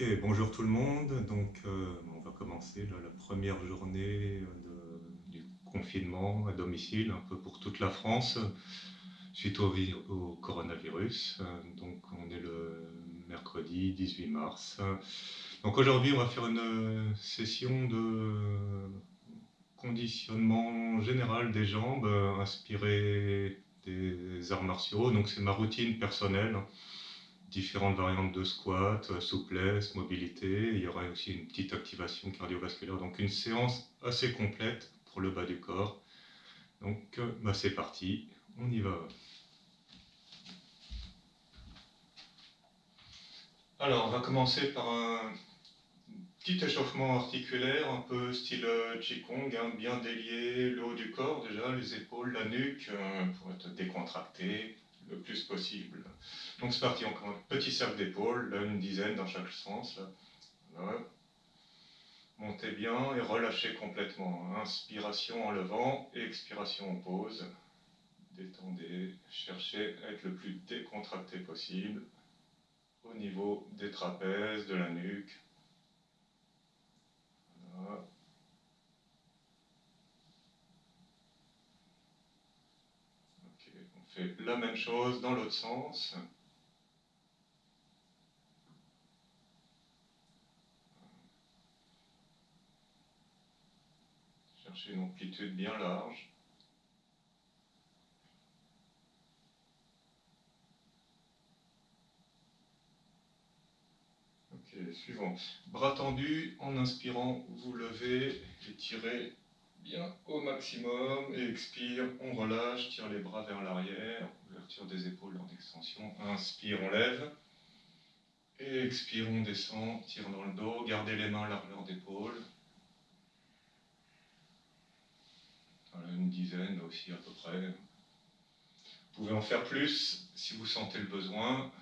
Ok, bonjour tout le monde. On va commencer là, la première journée du confinement à domicile, un peu pour toute la France, suite au coronavirus. On est le mercredi 18 mars. Donc aujourd'hui, on va faire une session de conditionnement général des jambes, inspirée des arts martiaux. Donc c'est ma routine personnelle, différentes variantes de squat, souplesse, mobilité. Il y aura aussi une petite activation cardiovasculaire, donc une séance assez complète pour le bas du corps. C'est parti, on y va. Alors, on va commencer par un petit échauffement articulaire, un peu style Qigong, hein, bien délier le haut du corps déjà, les épaules, la nuque, pour être décontracté le plus possible. Donc c'est parti, encore un petit cercle d'épaules, là une dizaine dans chaque sens. Là. Voilà. Montez bien et relâchez complètement. Inspiration en levant et expiration en pause. Détendez, cherchez à être le plus décontracté possible au niveau des trapèzes, de la nuque. Voilà. Ok, on fait la même chose dans l'autre sens. Cherchez une amplitude bien large. Ok, suivant. Bras tendus, en inspirant, vous levez, étirez bien au maximum et expire, on relâche, tire les bras vers l'arrière, ouverture des épaules en extension. Inspire, on lève. Et expire, on descend, tire dans le dos, gardez les mains largeur d'épaule. Voilà, une dizaine aussi à peu près. Vous pouvez en faire plus si vous sentez le besoin.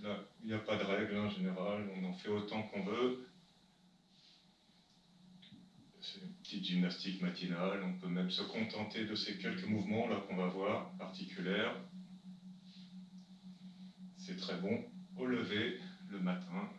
Là, il n'y a pas de règle en général, on en fait autant qu'on veut. C'est une petite gymnastique matinale, on peut même se contenter de ces quelques mouvements là qu'on va voir, articulaires. C'est très bon au lever, le matin.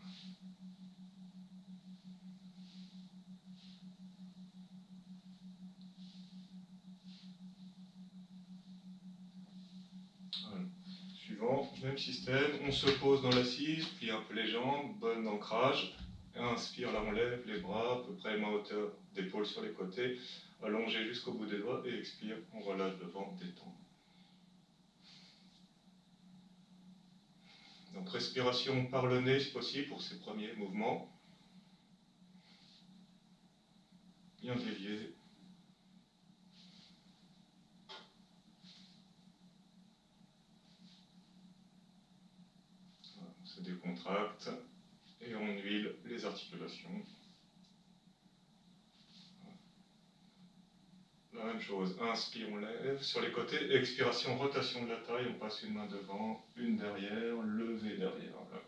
Voilà. Suivant, même système, on se pose dans l'assise, plie un peu les jambes, bon ancrage. Inspire, là on lève les bras, à peu près main hauteur d'épaule sur les côtés, allongé jusqu'au bout des doigts et expire, on relâche le ventre, détend. Donc respiration par le nez si possible pour ces premiers mouvements. Bien délié. Voilà, on se décontracte et on huile les articulations. La même chose, inspire, on lève sur les côtés, expiration, rotation de la taille, on passe une main devant, une derrière, lever derrière. Voilà.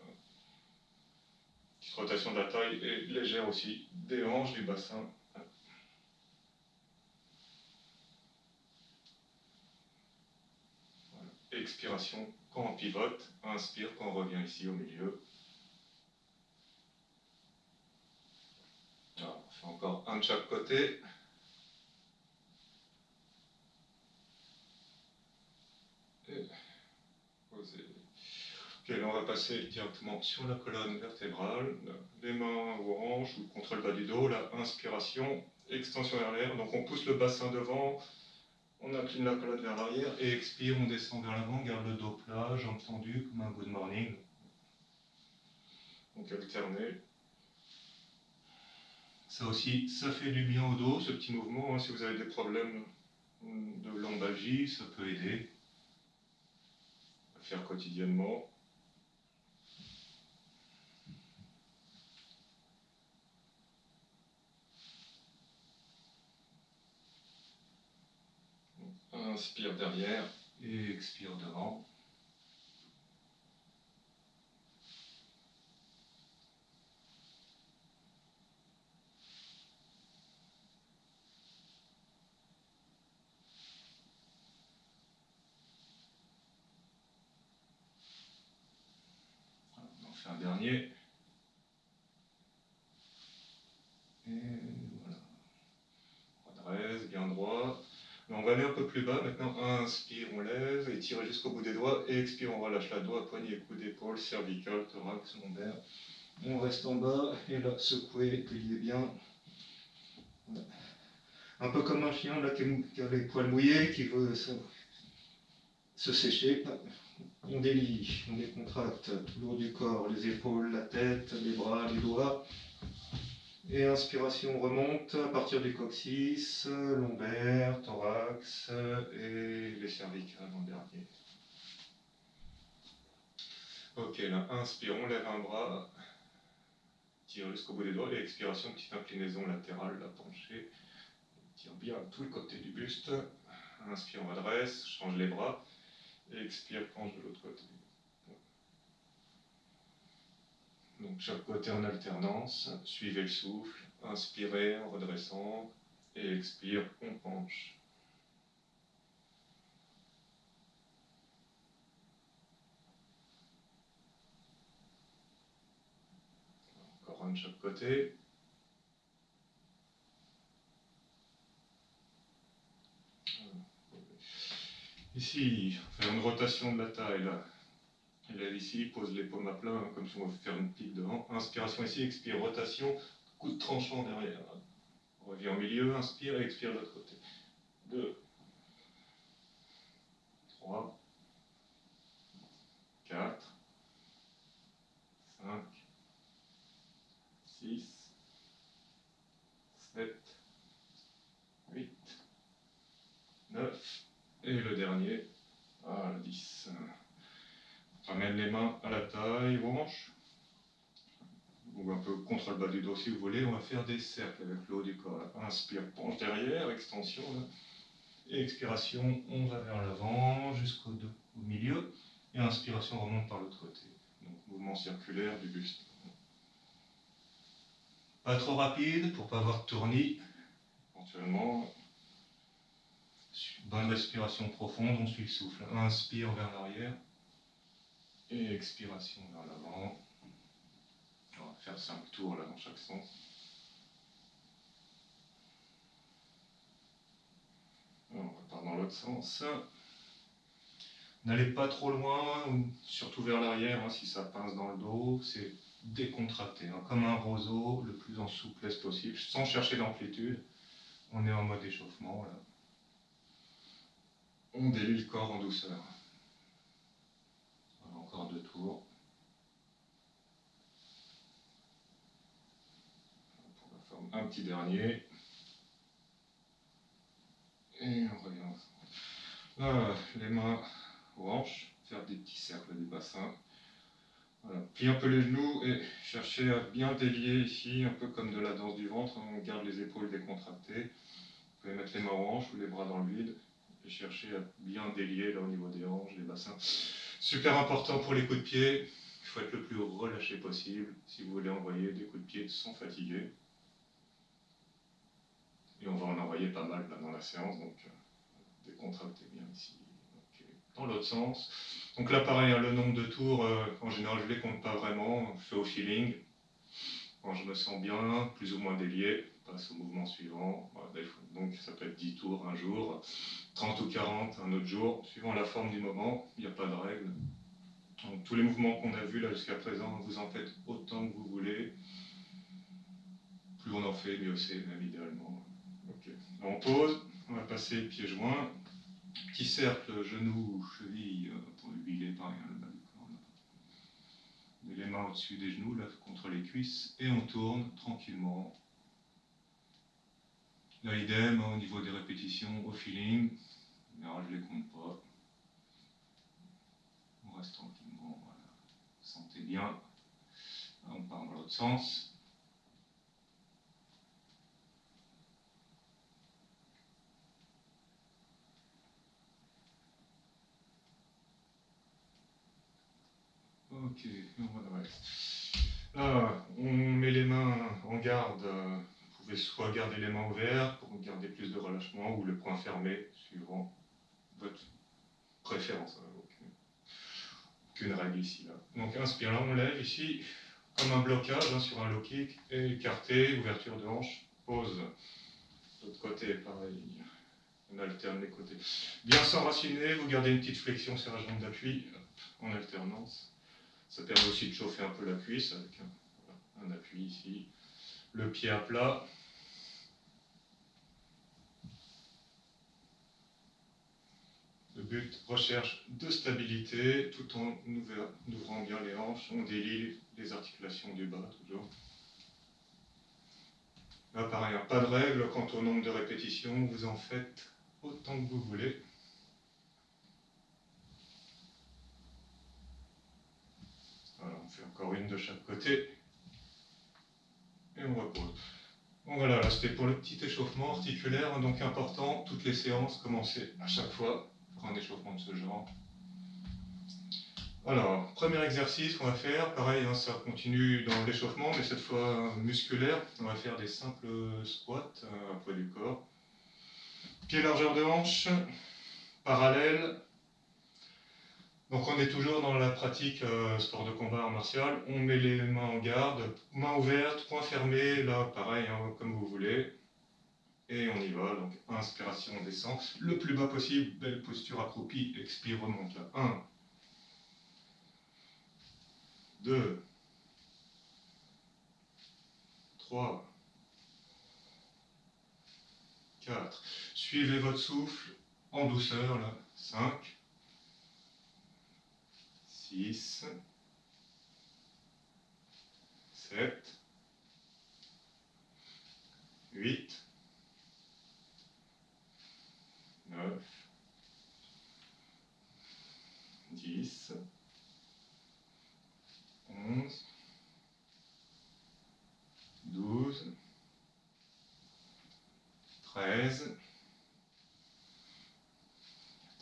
Petite rotation de la taille et légère aussi, des hanches, du bassin. Voilà. Expiration quand on pivote, inspire quand on revient ici au milieu. Voilà, on fait encore un de chaque côté. Et poser. Ok, là on va passer directement sur la colonne vertébrale, les mains aux hanches ou contre le bas du dos, la inspiration, extension vers l'air, donc on pousse le bassin devant, on incline la colonne vers l'arrière et expire, on descend vers l'avant, garde le dos plat, jambes tendues comme un good morning. Donc alterner. Ça aussi, ça fait du bien au dos, ce petit mouvement, hein. Si vous avez des problèmes de lombalgie, ça peut aider à faire quotidiennement. Inspire derrière et expire devant. On en fait un dernier. plus bas. Maintenant, inspire, on lève, étire jusqu'au bout des doigts. Et expire, on relâche la doigt, poignet, coude, épaule, cervical, thorax, lombaire. On reste en bas, et là, secouez, pliez bien. Voilà. Un peu comme un chien là, qui a les poils mouillés, qui veut se sécher. On délie, on décontracte tout le haut du corps, les épaules, la tête, les bras, les doigts. Et inspiration remonte à partir du coccyx, lombaire, thorax et les cervicales en dernier. Ok, là, inspire, on lève un bras, tire jusqu'au bout des doigts, et expiration, petite inclinaison latérale, la penchée. Tire bien tout le côté du buste. Inspire, on redresse, change les bras. Et expire, penche de l'autre côté. Donc chaque côté en alternance, suivez le souffle, inspirez en redressant, et expire, on penche. Encore un de chaque côté. Ici, on fait une rotation de la taille là. Et là ici, pose les paumes à plat, hein, comme si on veut faire une pique devant. Inspiration ici, expire, rotation, coude tranchant derrière. On revient au milieu, inspire et expire de l'autre côté. 2, 3, 4, 5, 6, 7, 8, 9, et le dernier, le 10. Ramène les mains à la taille, aux hanches, ou un peu contre le bas du dos si vous voulez. On va faire des cercles avec le haut du corps. Inspire, penche derrière, extension. Là. Et expiration, on va vers l'avant jusqu'au milieu. Et inspiration remonte par l'autre côté. Donc mouvement circulaire du buste. Pas trop rapide pour pas avoir de tournis. Éventuellement, bonne respiration profonde, on suit le souffle. Inspire vers l'arrière. Et expiration vers l'avant. On va faire 5 tours là dans chaque sens. On repart dans l'autre sens. N'allez pas trop loin, surtout vers l'arrière, hein, si ça pince dans le dos. C'est décontracté, hein, comme un roseau, le plus en souplesse possible, sans chercher d'amplitude. On est en mode échauffement là. On délie le corps en douceur. Voilà, encore 2 tours. Pour la forme, un petit dernier. Et on revient. Là, les mains aux hanches, faire des petits cercles du bassin. Voilà. Pliez un peu les genoux et cherchez à bien délier ici, un peu comme de la danse du ventre. On garde les épaules décontractées. Vous pouvez mettre les mains aux hanches ou les bras dans le vide et chercher à bien délier là au niveau des hanches, des bassins. Super important pour les coups de pied. Il faut être le plus relâché possible si vous voulez envoyer des coups de pied sans fatiguer. Et on va en envoyer pas mal là, dans la séance, donc décontractez bien ici. Okay. Dans l'autre sens. Donc là pareil, hein, le nombre de tours, en général je ne les compte pas vraiment, je fais au feeling. Quand je me sens bien, plus ou moins délié, passe au mouvement suivant. Voilà, donc ça peut être 10 tours un jour, 30 ou 40 un autre jour, suivant la forme du moment, il n'y a pas de règle. Donc, tous les mouvements qu'on a vus là jusqu'à présent, vous en faites autant que vous voulez. Plus on en fait, mieux c'est, même idéalement. Okay. Là, on pose, on va passer pieds joints. Petit cercle, genoux, cheville, pour huiler pareil, le bas du corps. Les mains au-dessus des genoux, là, contre les cuisses, et on tourne tranquillement. Là, idem, au niveau des répétitions, au feeling. Alors, je ne les compte pas. On reste tranquillement, voilà. Sentez bien. Là, on part dans l'autre sens. Ok, on redresse. Là, on met les mains en garde. Vous pouvez soit garder les mains ouvertes pour garder plus de relâchement ou le poing fermé, suivant votre préférence. Aucune règle ici. Là. Donc inspire, là on lève ici, comme un blocage hein, sur un low kick, et écarté, ouverture de hanche, pause. De l'autre côté, pareil. On alterne les côtés. Bien s'enraciner, vous gardez une petite flexion sur la jambe d'appui en alternance. Ça permet aussi de chauffer un peu la cuisse avec un appui ici. Le pied à plat. Le but, recherche de stabilité, tout en ouvrant bien les hanches. On délie les articulations du bas, toujours. Là, pareil, pas de règle. Quant au nombre de répétitions, vous en faites autant que vous voulez. Voilà, on fait encore une de chaque côté. Et on repose. Bon voilà, là c'était pour le petit échauffement articulaire, donc important, toutes les séances, commencer à chaque fois par un échauffement de ce genre. Alors, premier exercice qu'on va faire, pareil, hein, ça continue dans l'échauffement, mais cette fois musculaire. On va faire des simples squats à poids du corps. Pied largeur de hanche, parallèle. Donc on est toujours dans la pratique sport de combat en martial. On met les mains en garde, main ouverte, poing fermé, là pareil, hein, comme vous voulez. Et on y va, donc inspiration, on descend. Le plus bas possible, belle posture accroupie, expire, remonte là. 1, 2, 3, 4. Suivez votre souffle en douceur là. 5, 6, 7, 8, 9, 10, 11, 12, 13,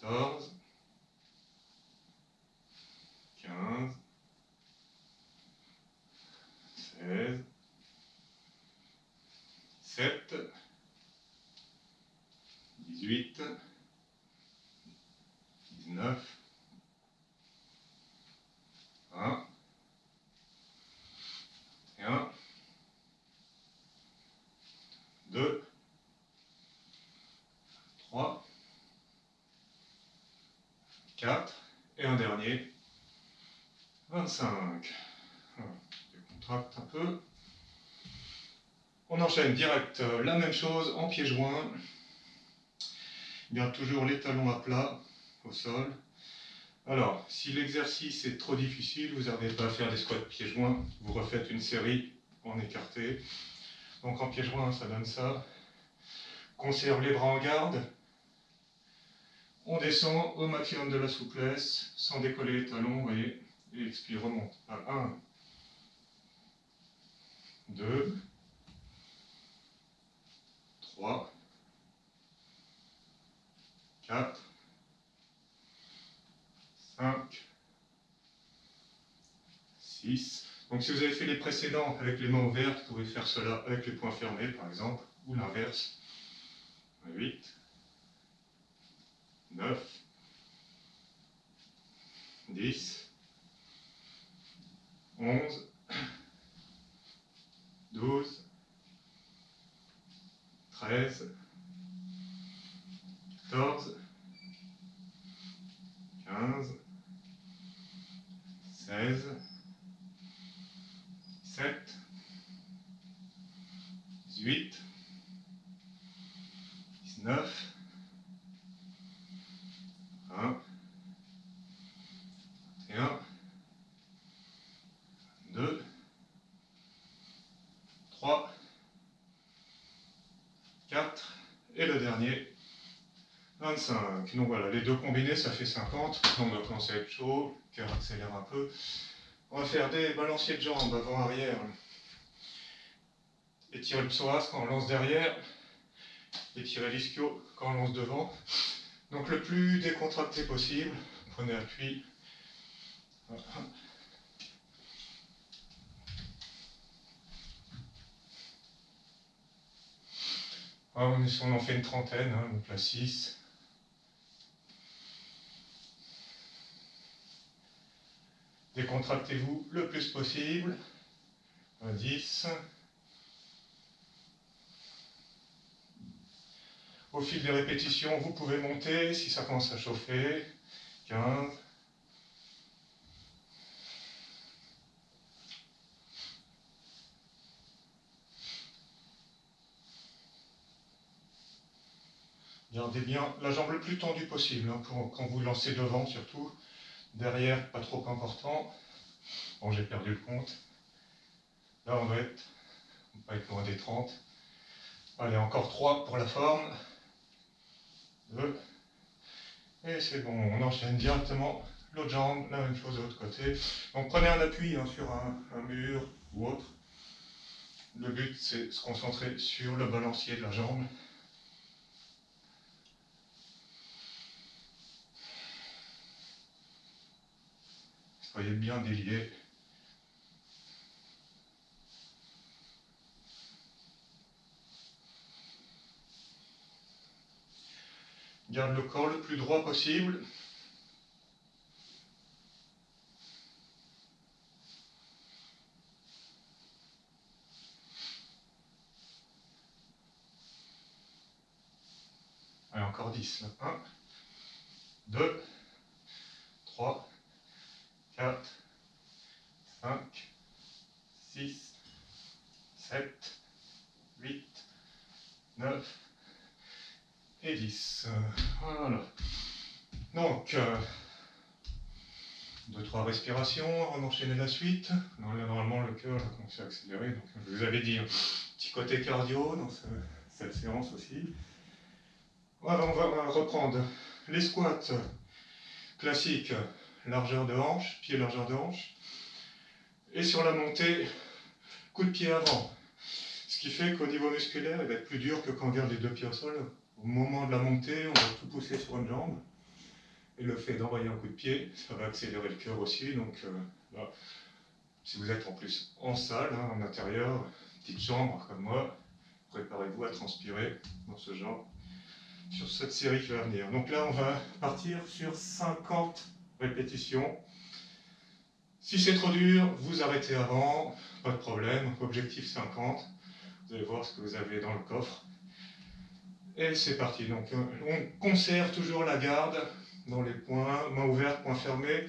14, 15, 16, 17, 18, 19, 20, 21, 2, 3, 4, et un dernier, 25. Voilà, je contracte un peu. On enchaîne direct, la même chose en pieds joints. Garde toujours les talons à plat au sol. Alors, si l'exercice est trop difficile, vous n'arrivez pas à faire des squats pieds joints, vous refaites une série en écarté. Donc en pieds joints, ça donne ça. Conserve les bras en garde. On descend au maximum de la souplesse, sans décoller les talons, vous voyez. Et expire, remonte. 1, 2, 3, 4, 5, 6. Donc si vous avez fait les précédents avec les mains ouvertes, vous pouvez faire cela avec les poings fermés, par exemple, ou l'inverse. 8, 9, 10, 11, 12, 13, 14, 15, 16, 17, 18, 19, 20, 21, 2, 3, 4, et le dernier, 25. Donc voilà, les deux combinés, ça fait 50. Donc on va commencer à être chaud, le cœur accélère un peu. On va faire des balanciers de jambes avant-arrière. Étirer le psoas quand on lance derrière. Étirer l'ischio quand on lance devant. Donc le plus décontracté possible. Prenez appui. Voilà. On en fait une trentaine, hein, donc là 6. Décontractez-vous le plus possible. 10. Au fil des répétitions, vous pouvez monter si ça commence à chauffer. 15. Gardez bien la jambe le plus tendue possible, hein, quand vous lancez devant surtout. Derrière, pas trop important. Bon, j'ai perdu le compte. Là, on va pas être loin des 30. Allez, encore 3 pour la forme. 2. Et c'est bon, on enchaîne directement l'autre jambe, la même chose de l'autre côté. Donc prenez un appui, hein, sur un mur ou autre. Le but, c'est de se concentrer sur le balancier de la jambe. Soyez bien déliés. Garde le corps le plus droit possible. Allez, encore 10. 1, 2, 3, 4, 5, 6, 7, 8, 9 et 10. Voilà. Donc, 2-3 respirations avant d'enchaîner la suite. Normalement, le cœur va commencer à accélérer. Donc, je vous avais dit, un petit côté cardio dans cette séance aussi. Voilà, on va reprendre les squats classiques, largeur de hanche, pied largeur de hanche. Et sur la montée, coup de pied avant. Ce qui fait qu'au niveau musculaire, il va être plus dur que quand on garde les 2 pieds au sol. Au moment de la montée, on va tout pousser sur une jambe. Et le fait d'envoyer un coup de pied, ça va accélérer le cœur aussi. Donc là, si vous êtes en plus en salle, hein, en intérieur, petite chambre comme moi, préparez-vous à transpirer dans ce genre, sur cette série qui va venir. Donc là, on va partir sur 50 répétitions. Si c'est trop dur, vous arrêtez avant, pas de problème. Objectif 50. Vous allez voir ce que vous avez dans le coffre. Et c'est parti. Donc on conserve toujours la garde dans les poings, main ouverte, poing fermé.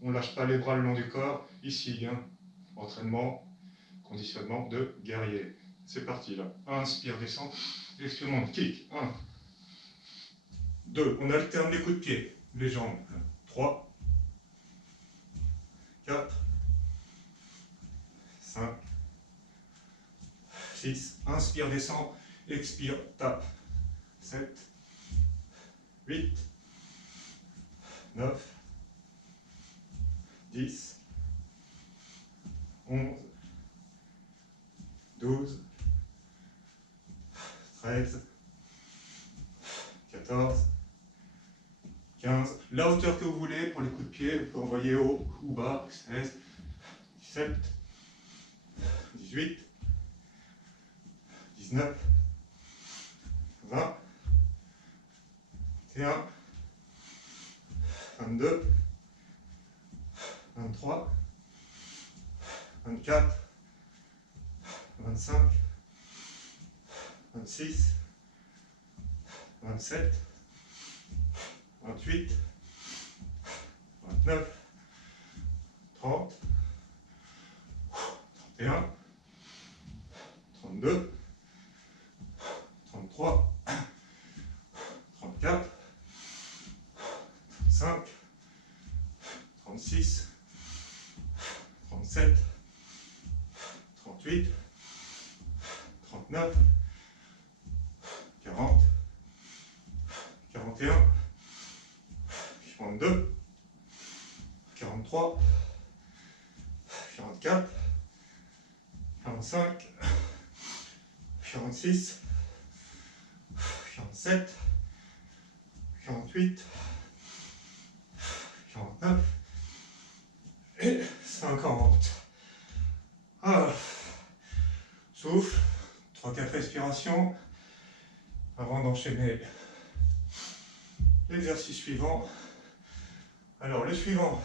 On ne lâche pas les bras le long du corps. Ici, hein, entraînement, conditionnement de guerrier. C'est parti là. Inspire, descend. Expire, kick. 1, 2. On alterne les coups de pied, les jambes. 3, 4, 5, 6. Inspire, descend. Expire, tape. 7, 8, 9, 10, 11, 12, 13, 14, 15. La hauteur que vous voulez pour les coups de pied, vous pouvez envoyer haut ou bas. 16, 17, 18, 19, 20, 21, 22, 23, 24, 25, 26, 27, 28, 29, 30, 31, 32, 33, 34, 35, 36, 37, 38, 39, 40, 41, 42, 43, 44, 45, 46, 47, 48, 49 et 50. Ah. Souffle, 3-4 respirations avant d'enchaîner l'exercice suivant. Alors le suivant,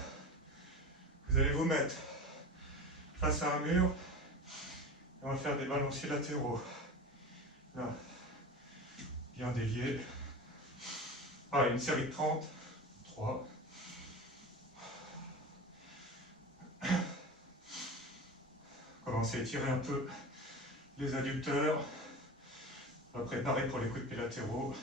vous allez vous mettre face à un mur et on va faire des balanciers latéraux. Là, bien délié. Pareil, une série de 30, 3. Commencez à étirer un peu les adducteurs. On va préparer pour les coups de pied latéraux.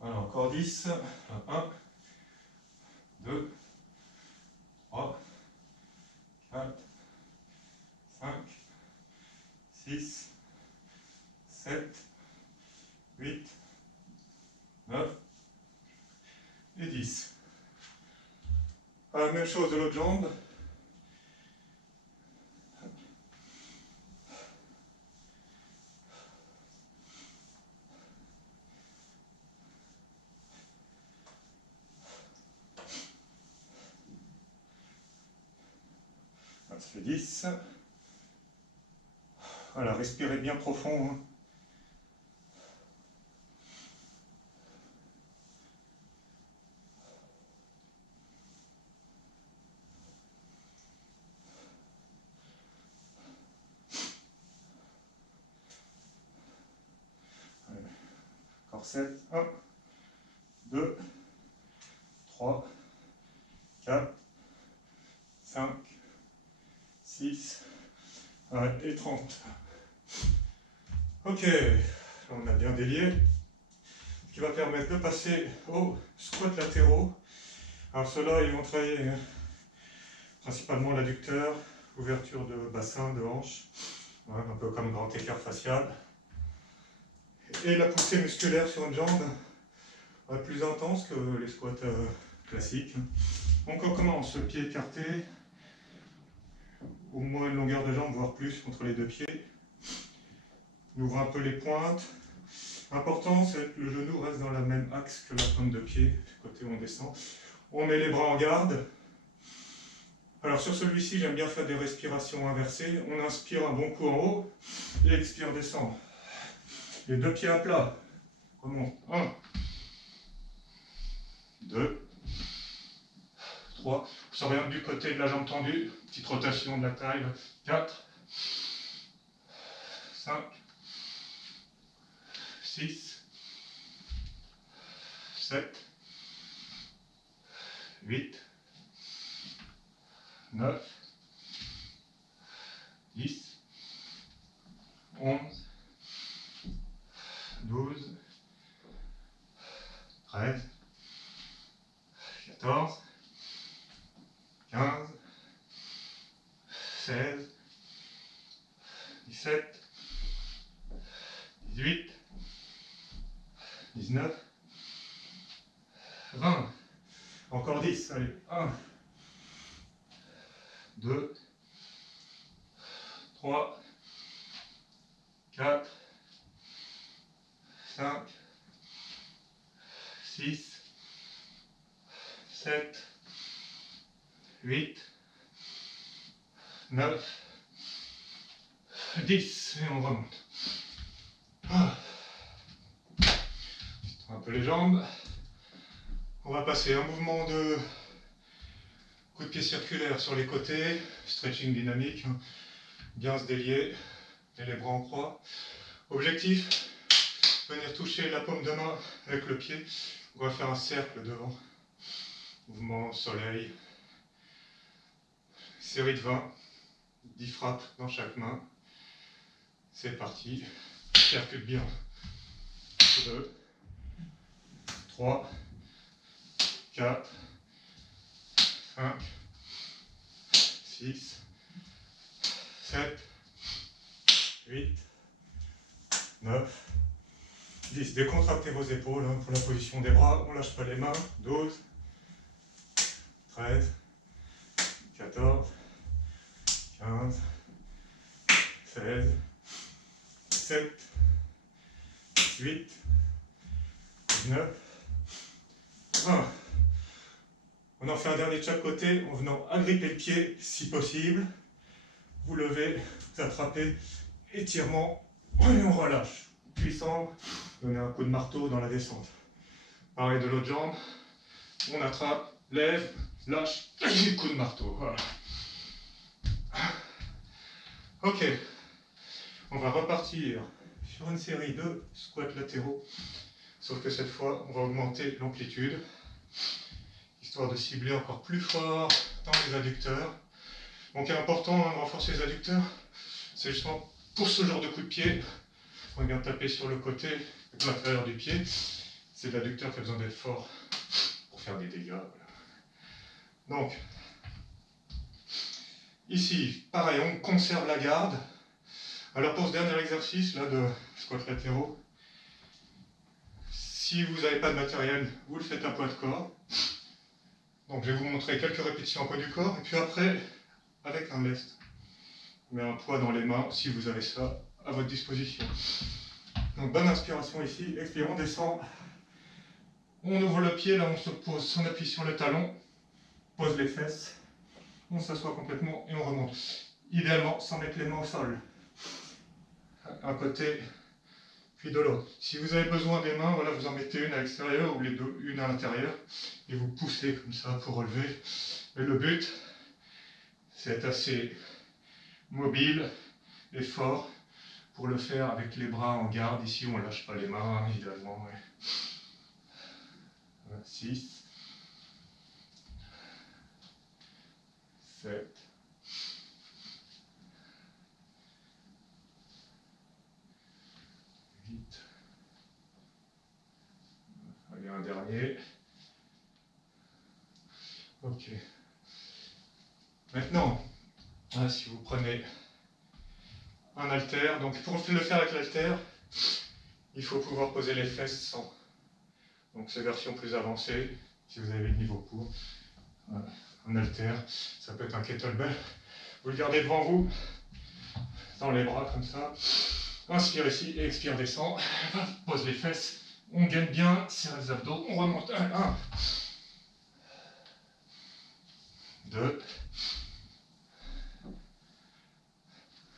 Voilà, encore 10. 1, 2, 3, 4, 5, 6, 7, 8, 9 et 10. Même chose de l'autre jambe. Ça fait 10. Voilà, respirez bien profond. Hein. Allez. Encore 7. 1, 2, 3, 4, 5, 6 et 30. Ok, on a bien délié. Ce qui va permettre de passer aux squats latéraux. Alors ceux-là, ils vont travailler principalement l'adducteur, ouverture de bassin, de hanche, un peu comme grand écart facial. Et la poussée musculaire sur une jambe, plus intense que les squats classiques. Donc on commence, le pied écarté, au moins une longueur de jambe, voire plus, entre les deux pieds. On ouvre un peu les pointes. Important, c'est que le genou reste dans le même axe que la pointe de pied, du côté où on descend. On met les bras en garde. Alors sur celui-ci, j'aime bien faire des respirations inversées. On inspire un bon coup en haut et expire, descendre. Les deux pieds à plat. On remonte. 1, 2, 3. On s'oriente du côté de la jambe tendue. Petite rotation de la taille. 4, 5, 6, 7, 8, 9, 10, 11, 12, 13, 14, 15, 16, 17, 18, 19, 20. Encore 10. Allez. 1, 2, 3, 4, 5, 6, 7, 8, 9, 10. Et on remonte. Un peu les jambes. On va passer un mouvement de coup de pied circulaire sur les côtés, stretching dynamique, bien se délier, et les bras en croix. Objectif, venir toucher la paume de main avec le pied. On va faire un cercle devant. Mouvement soleil. Série de 20, 10 frappes dans chaque main. C'est parti. Circule bien. 2, 3, 4, 5, 6, 7, 8, 9, 10. Décontractez vos épaules pour la position des bras. On ne lâche pas les mains. 12, 13, 14, 15, 16, 17, 18, 19, 20. On en fait un dernier de chaque côté en venant agripper le pied si possible. Vous levez, vous attrapez, étirement, et on relâche. Puissant, donnez un coup de marteau dans la descente. Pareil de l'autre jambe, on attrape, lève, lâche, et coup de marteau. Voilà. Ok, on va repartir sur une série de squats latéraux, sauf que cette fois, on va augmenter l'amplitude, histoire de cibler encore plus fort dans les adducteurs. Donc, il est important de renforcer les adducteurs, c'est justement pour ce genre de coup de pied, on vient taper sur le côté, avec l'intérieur du pied, c'est l'adducteur qui a besoin d'être fort pour faire des dégâts. Donc, ici, pareil, on conserve la garde. Alors pour ce dernier exercice là de squat latéraux, si vous n'avez pas de matériel, vous le faites à poids de corps. Donc je vais vous montrer quelques répétitions à poids du corps, et puis après, avec un lest, on met un poids dans les mains si vous avez ça à votre disposition. Donc bonne inspiration ici, expire, on descend, on ouvre le pied, là on se pose, on appuie sur le talon, pose les fesses, on s'assoit complètement et on remonte. Idéalement sans mettre les mains au sol. Un côté, puis de l'autre. Si vous avez besoin des mains, voilà, vous en mettez une à l'extérieur ou les deux, une à l'intérieur, et vous poussez comme ça pour relever. Et le but, c'est d'être assez mobile et fort pour le faire avec les bras en garde. Ici, on ne lâche pas les mains, idéalement. Ouais. 6, 7, 8. Allez, un dernier. Ok. Maintenant, si vous prenez un haltère, donc pour le faire avec l'haltère, il faut pouvoir poser les fesses sans. Donc c'est version plus avancée, si vous avez le niveau pour. Voilà. Un haltère, ça peut être un kettlebell. Vous le gardez devant vous, dans les bras comme ça. Inspire ici et expire, descend. Pose les fesses, on gaine bien, serre les abdos, on remonte. 1, 2,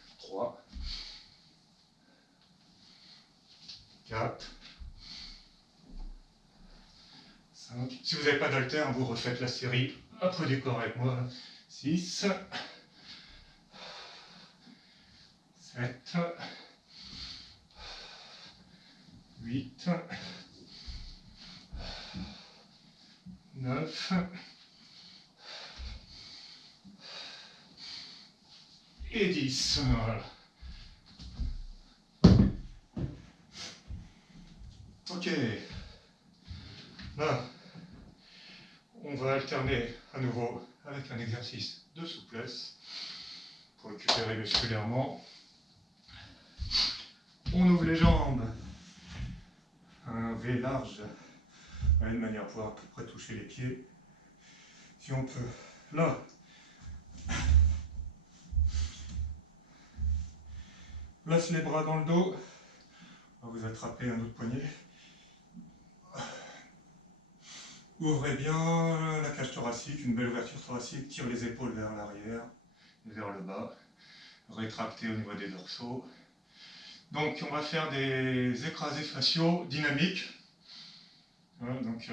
3, 4, 5. Si vous n'avez pas d'haltère, vous refaites la série à poids du corps avec moi. 6, 7, 8, 9, et 10. Voilà. Ok. Là, on va alterner à nouveau avec un exercice de souplesse pour récupérer musculairement. On ouvre les jambes, un V large, de manière à pouvoir à peu près toucher les pieds. Si on peut, là, place les bras dans le dos, on va vous attraper un autre poignet. Ouvrez bien la cage thoracique, une belle ouverture thoracique, tire les épaules vers l'arrière, vers le bas, rétractez au niveau des dorsaux. Donc on va faire des écrasés faciaux dynamiques. Voilà, donc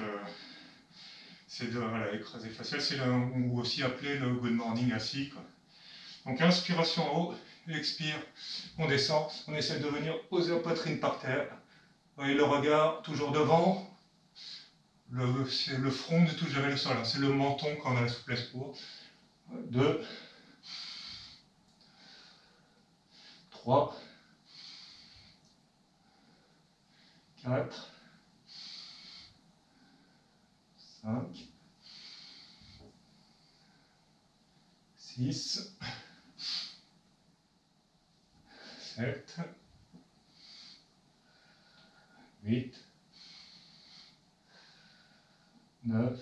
c'est de voilà, écrasé facial, c'est ou aussi appelé le good morning assis, quoi. Donc inspiration en haut, expire, on descend, on essaie de venir poser la poitrine par terre. Vous voyez le regard toujours devant, le front ne touche jamais le sol, hein. C'est le menton quand on a la souplesse pour. 2, 3, 4, 5, 6, 7, 8, 9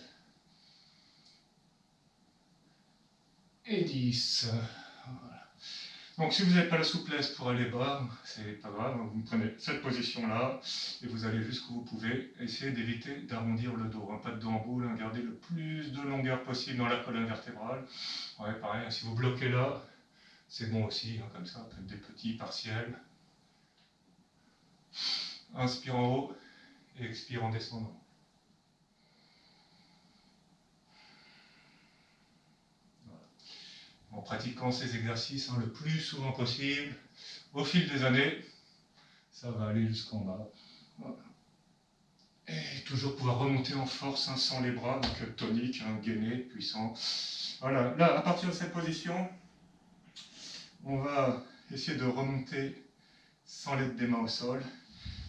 et 10. Voilà. Donc si vous n'avez pas la souplesse pour aller bas, c'est pas grave, vous prenez cette position-là et vous allez jusqu'où vous pouvez. Essayez d'éviter d'arrondir le dos, hein. Pas de dos en boule, hein. Gardez le plus de longueur possible dans la colonne vertébrale. Ouais, pareil, si vous bloquez là, c'est bon aussi, hein, comme ça, des petits partiels. Inspire en haut et expire en descendant. En pratiquant ces exercices, hein, le plus souvent possible, au fil des années, ça va aller jusqu'en bas. Voilà. Et toujours pouvoir remonter en force, hein, sans les bras, donc tonique, hein, gainé, puissant. Voilà, là, à partir de cette position, on va essayer de remonter sans l'aide des mains au sol.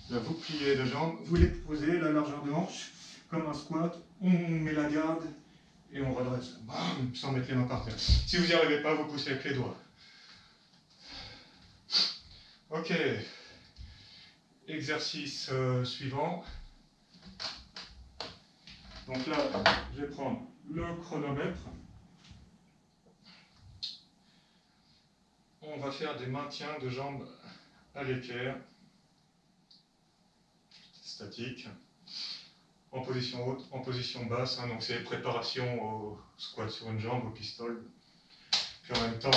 Là, vous pliez les jambes, vous les posez, la largeur de hanche, comme un squat, on met la garde, et on redresse, bam, sans mettre les mains par terre. Si vous n'y arrivez pas, vous poussez avec les doigts. Ok, exercice suivant. Donc là, je vais prendre le chronomètre. On va faire des maintiens de jambes à l'équerre, statique, en position haute, en position basse, hein, donc c'est préparation au squat sur une jambe, au pistol. Puis en même temps,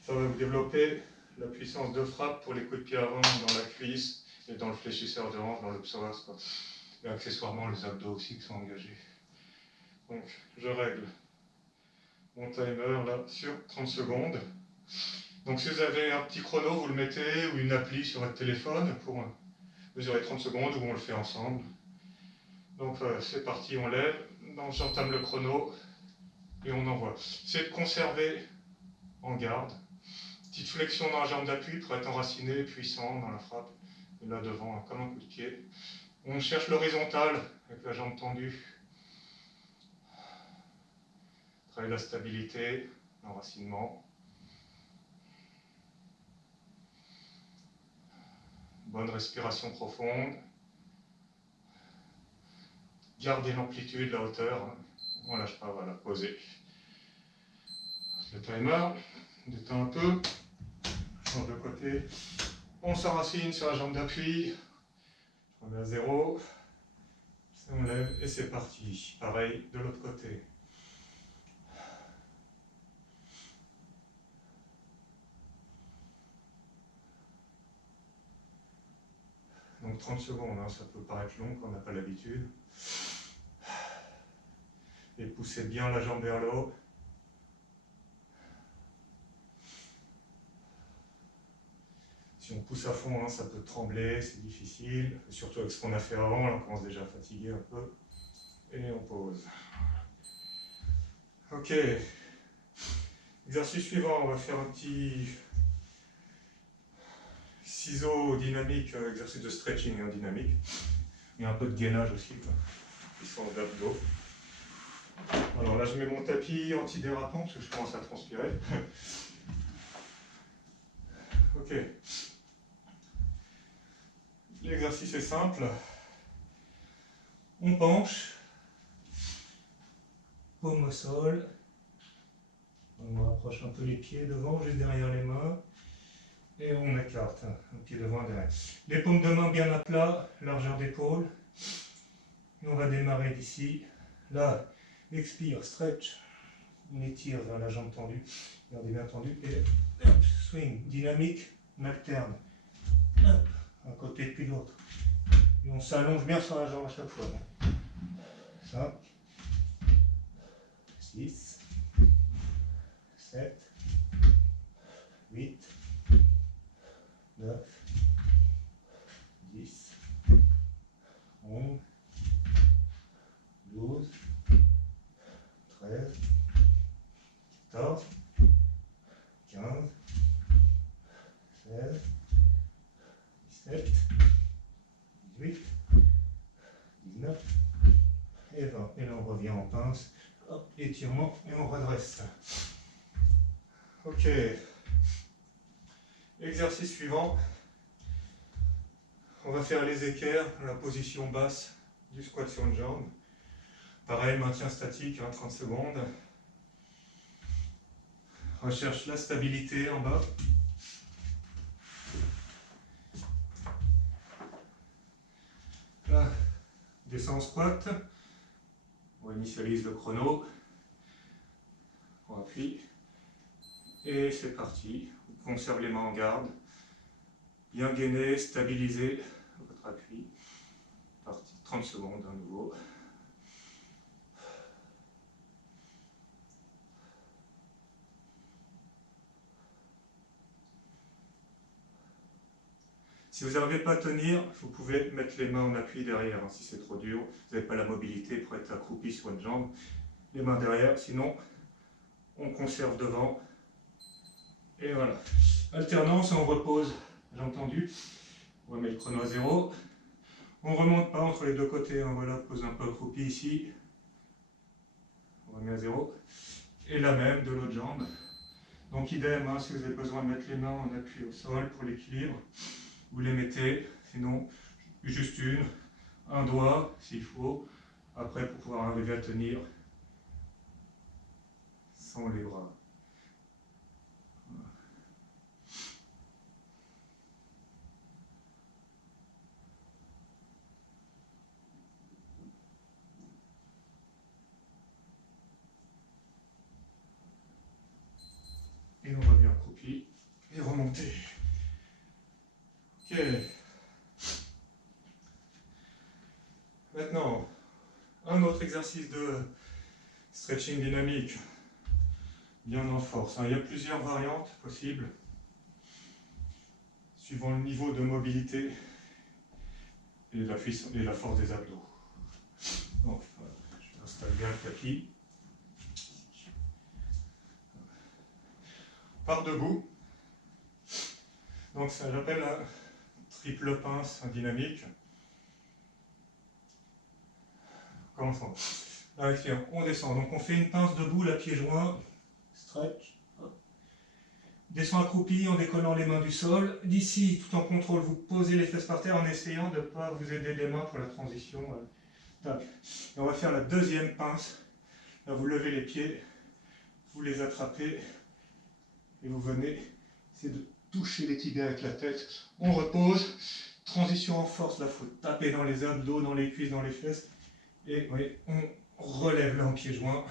ça va vous développer la puissance de frappe pour les coups de pied avant dans la cuisse et dans le fléchisseur de hanche, dans le psoas, quoi. Et accessoirement les abdos aussi qui sont engagés. Donc je règle mon timer là sur 30 secondes. Donc si vous avez un petit chrono, vous le mettez ou une appli sur votre téléphone pour mesurer 30 secondes ou on le fait ensemble. Donc c'est parti, on lève, donc j'entame le chrono et on envoie. C'est de conserver en garde. Petite flexion dans la jambe d'appui pour être enraciné, puissant dans la frappe. Et là devant, comme un coup de pied. On cherche l'horizontale avec la jambe tendue. Travaille la stabilité, l'enracinement. Bonne respiration profonde. Gardez l'amplitude, la hauteur. On ne lâche pas, voilà, posez. Le timer, détend un peu. Change de côté. On s'enracine sur la jambe d'appui. On met à 0. On lève et c'est parti. Pareil de l'autre côté. Donc 30 secondes, hein, ça peut paraître long quand on n'a pas l'habitude. Et poussez bien la jambe vers le haut. Si on pousse à fond, hein, ça peut trembler, c'est difficile. Et surtout avec ce qu'on a fait avant, là, on commence déjà à fatiguer un peu. Et on pose. Ok. Exercice suivant, on va faire un petit ciseau dynamique, exercice de stretching hein, dynamique. Il y a un peu de gainage aussi, quoi. Ils sont d'abdos. Alors là, je mets mon tapis antidérapant parce que je commence à transpirer. Ok. L'exercice est simple. On penche, paume au sol. On rapproche un peu les pieds devant, juste derrière les mains. Et on écarte, un pied devant, un derrière. Les paumes de main bien à plat, largeur d'épaule. Et on va démarrer d'ici. Là, expire, stretch. On étire vers la jambe tendue. Gardez bien tendu. Et hop, swing, dynamique, on alterne. Hop, un côté puis l'autre. Et on s'allonge bien sur la jambe à chaque fois. 5, 6, 7, 8, 9, 10, 11, 12, 13, 14, 15, 16, 17, 18, 19 et 20. Et là on revient en pince. Hop, étirement et on redresse. Ok. Exercice suivant. On va faire les équerres dans la position basse du squat sur une jambe. Pareil, maintien statique, hein, 30 secondes. recherche la stabilité en bas. Là, descend en squat. On initialise le chrono. On appuie. Et c'est parti. On conserve les mains en garde. Bien gainer, stabiliser votre appui. Parti. 30 secondes à nouveau. Si vous n'arrivez pas à tenir, vous pouvez mettre les mains en appui derrière, hein, si c'est trop dur. Vous n'avez pas la mobilité pour être accroupi sur une jambe. Les mains derrière, sinon on conserve devant. Et voilà. Alternance, on repose, jambes tendues. On remet le chrono à 0. On ne remonte pas entre les deux côtés, hein, voilà, pose un peu accroupi ici. On remet à 0. Et la même de l'autre jambe. Donc idem, hein, si vous avez besoin de mettre les mains en appui au sol pour l'équilibre. Vous les mettez, sinon juste un doigt s'il faut, après pour pouvoir arriver à tenir sans les bras. Voilà. Et on revient accroupi et remonter. Ok. Maintenant, un autre exercice de stretching dynamique, bien en force. Il y a plusieurs variantes possibles, suivant le niveau de mobilité et la force des abdos. Donc, voilà, je installe bien le tapis. Par debout. Donc, ça j'appelle un triple pince dynamique. Commençons. Là, ici, on descend. Donc, on fait une pince debout, la pied joint, stretch. Descend accroupi en décollant les mains du sol. D'ici, tout en contrôle, vous posez les fesses par terre en essayant de ne pas vous aider des mains pour la transition. Tac. Et on va faire la deuxième pince. Là, vous levez les pieds, vous les attrapez et vous venez essayer de toucher les tibias avec la tête. On repose. Transition en force. Là, il faut taper dans les abdos, dans les cuisses, dans les fesses. Et vous voyez, on relève là en pied joint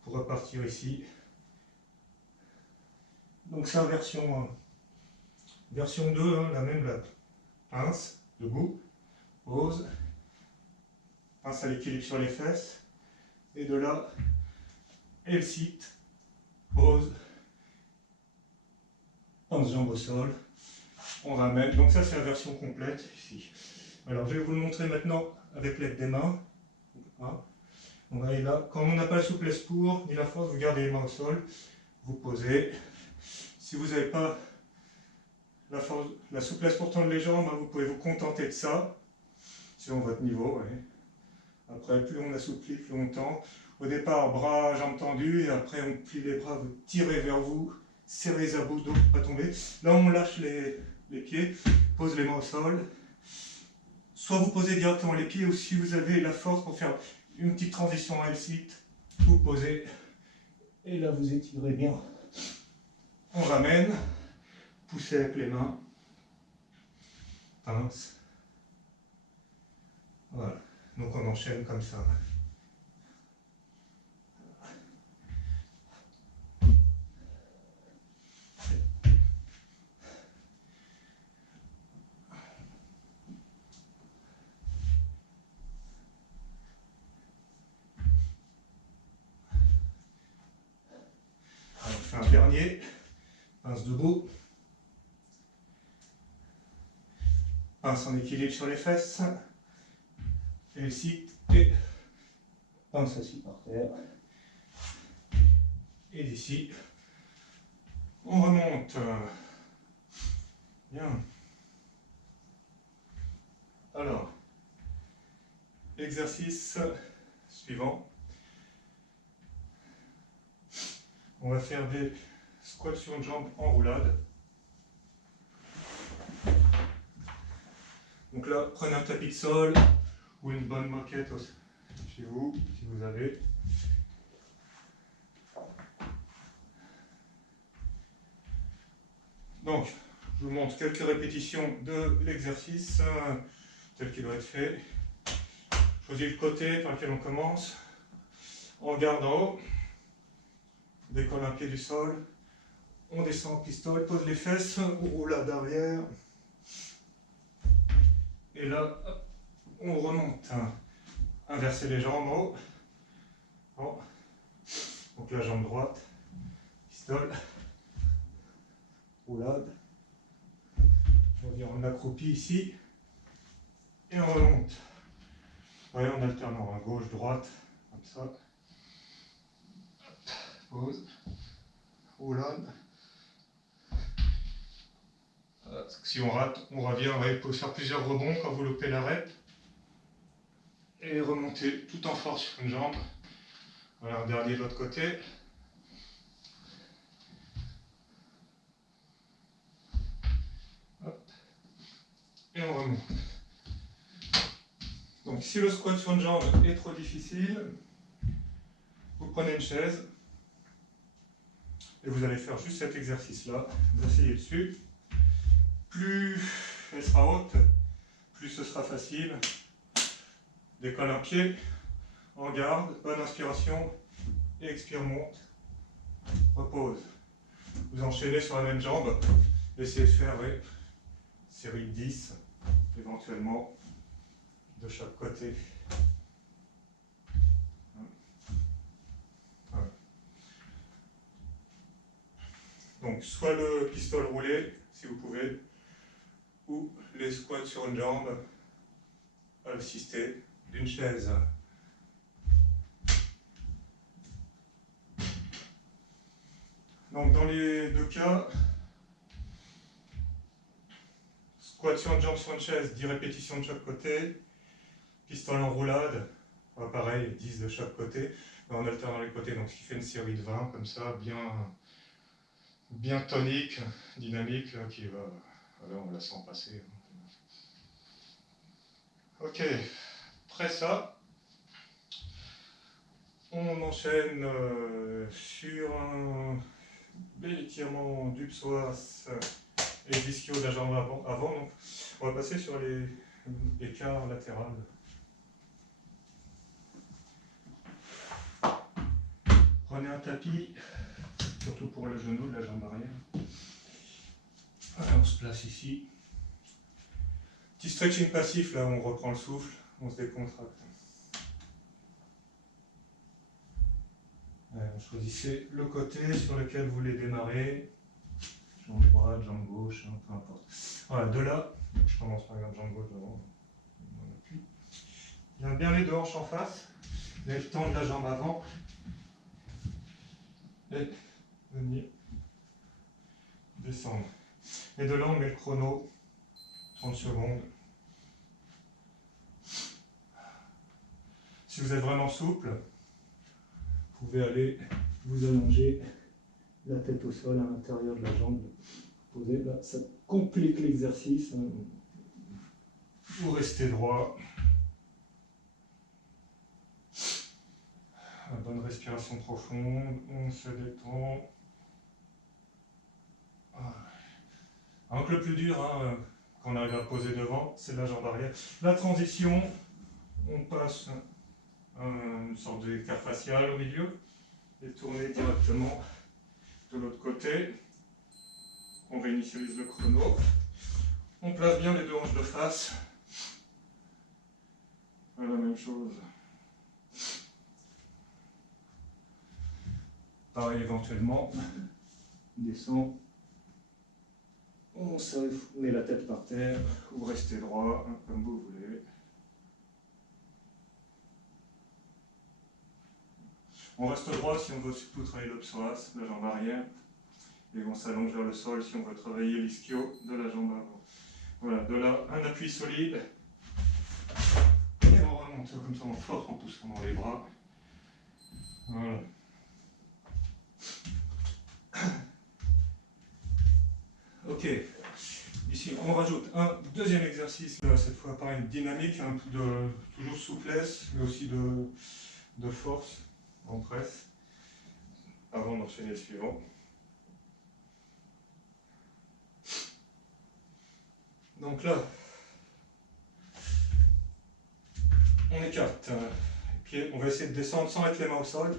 pour repartir ici. Donc ça, version 2, hein, la même, la pince, debout, pose, pince à l'équilibre sur les fesses, et de là, L-sit, pose, pince jambe au sol, on ramène. Donc ça, c'est la version complète ici. Alors je vais vous le montrer maintenant avec l'aide des mains. Hein. On va aller là. Quand on n'a pas la souplesse pour, ni la force, vous gardez les mains au sol, vous posez. Si vous n'avez pas la souplesse pour tendre les jambes, hein, vous pouvez vous contenter de ça, selon votre niveau. Ouais. Après, plus on assouplit, plus on tend. Au départ, bras, jambes tendues, et après on plie les bras, vous tirez vers vous, serrez les abdos pour ne pas tomber. Là, on lâche les pieds, pose les mains au sol. Soit vous posez directement les pieds, ou si vous avez la force pour faire une petite transition à L-sit, vous posez, et là vous étirez bien. On ramène, poussez avec les mains, pince. Voilà, donc on enchaîne comme ça. Alors, on fait un dernier, pince debout, pince en équilibre sur les fesses, L-sit et pince assis par terre. Et d'ici, on remonte. Bien. Alors, exercice suivant. On va faire des squats sur une jambe en roulade. Donc là, prenez un tapis de sol ou une bonne moquette chez vous, si vous avez. Donc, je vous montre quelques répétitions de l'exercice tel qu'il doit être fait. Choisis le côté par lequel on commence. On garde en haut. Décolle un pied du sol. On descend en pistolet, pose les fesses, on roule d'arrière. Et là, hop, on remonte. Inverser les jambes en haut. Bon. Donc la jambe droite. Pistole. Roulade. On accroupit ici. Et on remonte. Ouais, en alternant, hein, gauche, droite, comme ça. Pause. Roulade. Si on rate, on revient. Ouais, il faut faire plusieurs rebonds quand vous loupez la rep. Et remonter tout en force sur une jambe. Voilà, un dernier de l'autre côté. Hop. Et on remonte. Donc si le squat sur une jambe est trop difficile, vous prenez une chaise et vous allez faire juste cet exercice-là. Vous asseyez dessus. Plus elle sera haute, plus ce sera facile. Décolle un pied, en garde, bonne inspiration, et expire, monte, repose. Vous enchaînez sur la même jambe, essayez de faire série de 10, éventuellement, de chaque côté. Voilà. Donc, soit le pistolet roulé, si vous pouvez, ou les squats sur une jambe, assistés d'une chaise. Donc, dans les deux cas, squat sur une jambe sur une chaise, 10 répétitions de chaque côté, pistolet en roulade, pareil, 10 de chaque côté, en alternant les côtés, donc ce qui fait une série de 20, comme ça, bien tonique, dynamique, qui va, voilà, on la sent passer. Ok, après ça, on enchaîne sur un bel étirement du psoas et l'ischio de la jambe avant. Donc, on va passer sur les écarts latérales. Prenez un tapis, surtout pour le genou de la jambe arrière. Voilà, on se place ici. Petit stretching passif, là on reprend le souffle, on se décontracte. Choisissez le côté sur lequel vous voulez démarrer. Jambe droite, jambe gauche, hein, peu importe. Voilà, de là, je commence par la jambe gauche devant. Il y a bien les deux hanches en face. Vous allez tendre la jambe avant. Et venir descendre. Et de là, on met le chrono. 30 secondes. Si vous êtes vraiment souple, vous pouvez aller vous allonger la tête au sol à l'intérieur de la jambe. Posez là, ça complique l'exercice. Vous restez droit. Une bonne respiration profonde, on se détend. Donc le plus dur, hein, quand on arrive à poser devant, c'est la jambe arrière. La transition, on passe une sorte d'écart facial au milieu et tourner directement de l'autre côté. On réinitialise le chrono. On place bien les deux hanches de face. Voilà, la même chose. Pareil éventuellement. On descend. On met la tête par terre. Vous restez droit, hein, comme vous voulez. On reste droit si on veut surtout travailler le psoas, la jambe arrière. Et on s'allonge vers le sol si on veut travailler l'ischio de la jambe avant. Voilà, de là, un appui solide. Et on remonte comme ça en force en poussant dans les bras. Voilà. Ok. Ici, on rajoute un deuxième exercice, cette fois pareil, dynamique, un peu de toujours souplesse, mais aussi de force en presse, avant d'enchaîner le suivant. Donc là, on écarte les pieds, on va essayer de descendre sans mettre les mains au sol.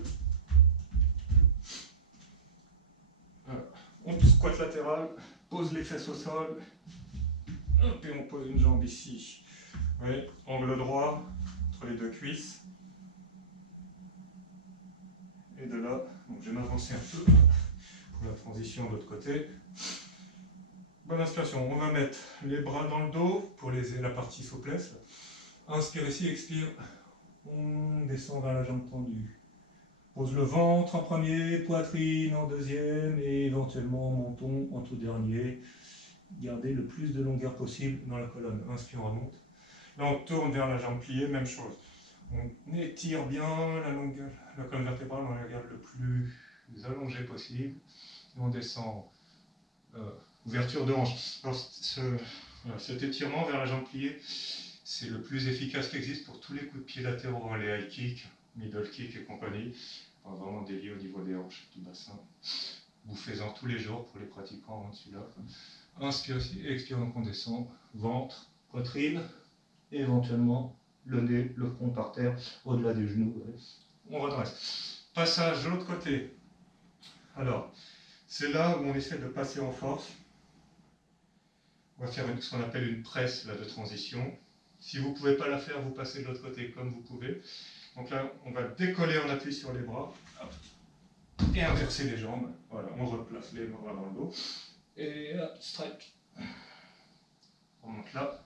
Voilà. On squat latéral, pose les fesses au sol, hop, et on pose une jambe ici. Oui, angle droit entre les deux cuisses. Et de là, donc je vais m'avancer un peu pour la transition de l'autre côté. Bonne inspiration, on va mettre les bras dans le dos pour la partie souplesse. Inspire ici, expire, on descend vers la jambe tendue. Pose le ventre en premier, poitrine en deuxième et éventuellement menton en tout dernier. Gardez le plus de longueur possible dans la colonne. Inspire, on remonte. Là on tourne vers la jambe pliée, même chose. On étire bien la colonne vertébrale, on la garde le plus allongée possible. Et on descend. Ouverture de hanche. Alors, cet étirement vers la jambe pliée, c'est le plus efficace qui existe pour tous les coups de pied latéraux, les high kicks, middle kick et compagnie. Vraiment délié au niveau des hanches, du bassin. Vous faites-en tous les jours pour les pratiquants au-dessus là. Inspire aussi, expire, donc on descend. Ventre, poitrine, et éventuellement le nez, le front par terre, au-delà des genoux. Ouais. On redresse. Passage de l'autre côté. Alors, c'est là où on essaie de passer en force. On va faire ce qu'on appelle une presse là, de transition. Si vous ne pouvez pas la faire, vous passez de l'autre côté comme vous pouvez. Donc là, on va décoller en appui sur les bras et inverser les jambes. Voilà, on replace les bras dans le dos. Et hop, strike. On monte là.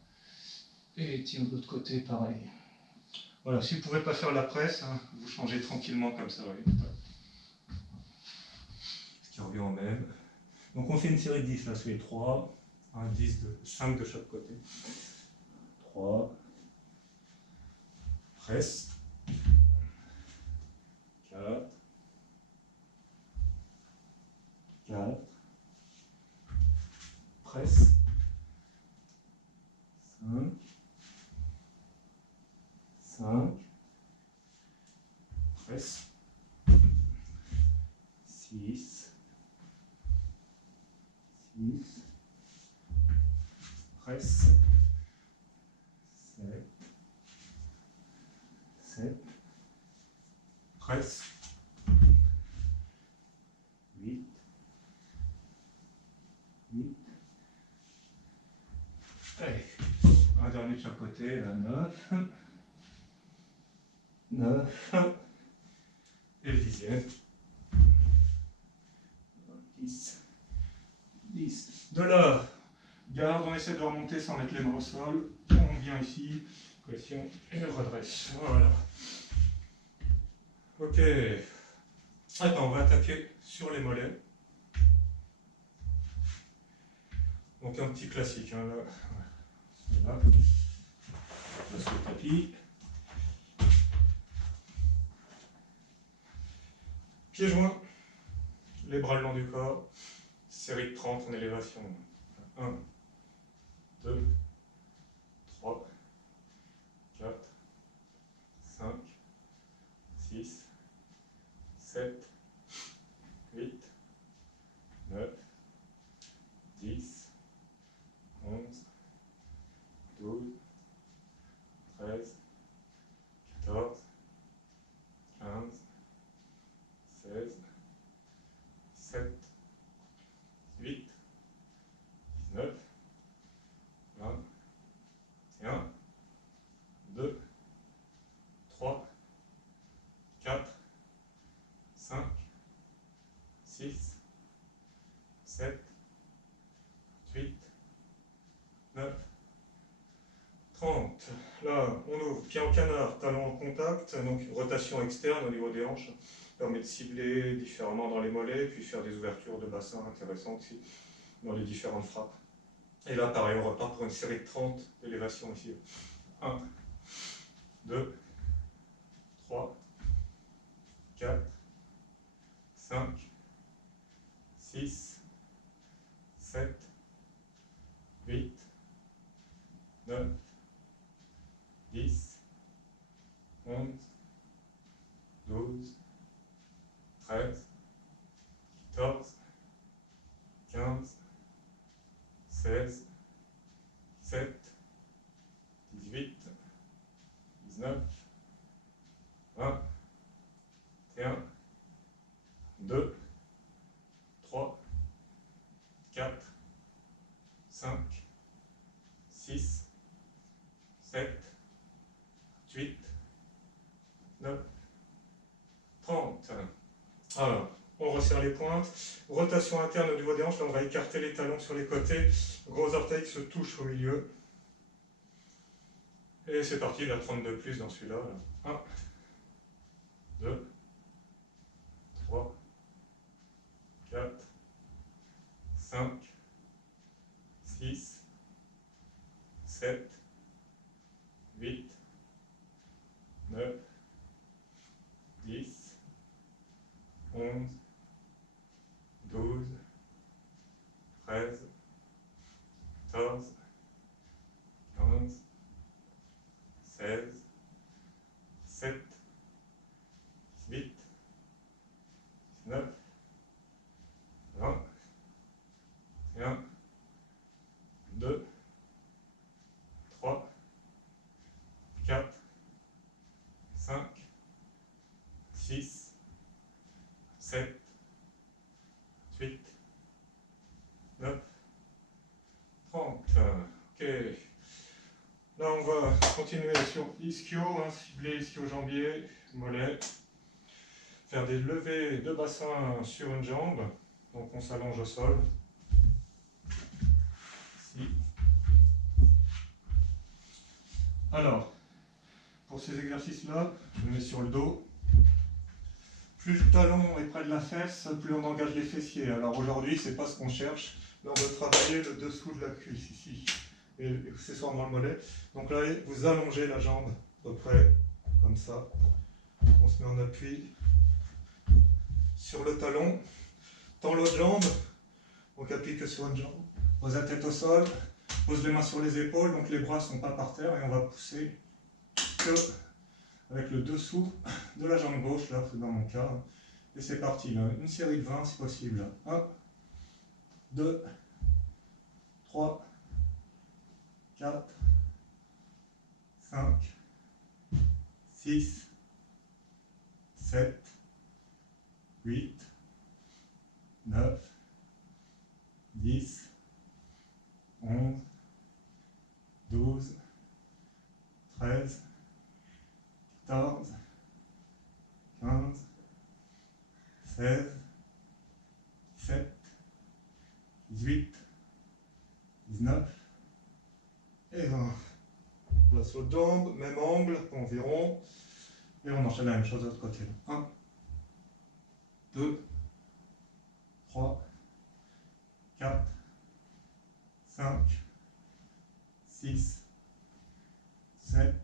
Et tire de l'autre côté, pareil. Voilà, si vous ne pouvez pas faire la presse, hein, vous changez tranquillement comme ça. Oui. Ce qui revient au même. Donc on fait une série de 10 là, c'est 3. 1, 10, 5 de chaque côté. 3. Presse. 4. 4. Presse. 5. 5. Presse. 6. 6. Presse. 7. 7. Presse. 8. 8. Allez, un dernier de chaque côté, là, 9. 9. Et le 10e. 10. 10. De là, garde, on essaie de remonter sans mettre les mains au sol. On vient ici, pression et redresse. Voilà. Ok. Attends, on va attaquer sur les mollets. Donc un petit classique. Hein, là. Voilà. Passe le tapis. Pieds joints. Les bras le long du corps. Série de 30 en élévation. 1, 2, 3, 4, 5, 6, 7, 8, 9, 10, 11, 12, 13, 14, 15, 16, 17, 18, 19, 20, 21, 2, 3, 4, 5, 6, 7, 8, 9, 30. Là, on ouvre, pied en canard, talon en contact, donc rotation externe au niveau des hanches. Permet de cibler différemment dans les mollets, puis faire des ouvertures de bassin intéressantes aussi dans les différentes frappes. Et là, pareil, on repart pour une série de 30 d'élévation ici. 1, 2, 3, 4, 5, 6, 7, 8, 9, 10, 11, 12, 13, 14, 15, 16, 17, 18, 19, 20, 21, 2, 3, 4, 5, 6, 7, 8, 9, 30. Alors, on resserre les pointes. Rotation interne au niveau des hanches. Là, on va écarter les talons sur les côtés. Gros orteils qui se touchent au milieu. Et c'est parti, la 32 plus dans celui-là. 1, 2, 3, 4, 5, 6, 7, 8, 9, 10, 11, 12, 13, 14, 15, 16, 17, 18, 19, 20, 21, 2, 3, 4, 5, 6, 7, 8, 9, 30. Ok. Là, on va continuer sur ischio, cibler ischio-jambier, mollet. Faire des levées de bassin sur une jambe. Donc, on s'allonge au sol. Ici. Alors, pour ces exercices-là, je me mets sur le dos. Plus le talon est près de la fesse, plus on engage les fessiers. Alors aujourd'hui, c'est pas ce qu'on cherche. Là, on veut travailler le dessous de la cuisse ici, et accessoirement le mollet. Donc là, vous allongez la jambe, à peu près comme ça. On se met en appui sur le talon. Tend l'autre jambe, donc appuie que sur une jambe. Pose la tête au sol, pose les mains sur les épaules, donc les bras ne sont pas par terre, et on va pousser que avec le dessous de la jambe gauche, là, c'est dans mon cas. Et c'est parti, là. Une série de 20 si possible. 1, 2, 3, 4, 5, 6, 7, 8, 9, 10, 11, 12, 13, 14, 15, 16, 17, 18, 19 et 20. Place l'autre jambe, même angle environ. Et on enchaîne la même chose de l'autre côté. 1, 2, 3, 4, 5, 6, 7,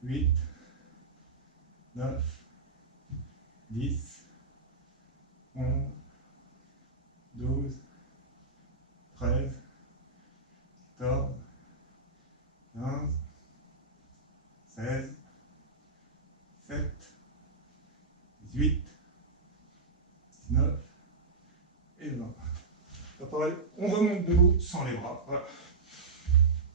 8, 9, 10, 11, 12, 13, 14, 15, 16, 17, 18, 19 et 20. Là, pareil, on remonte debout sans les bras. Voilà.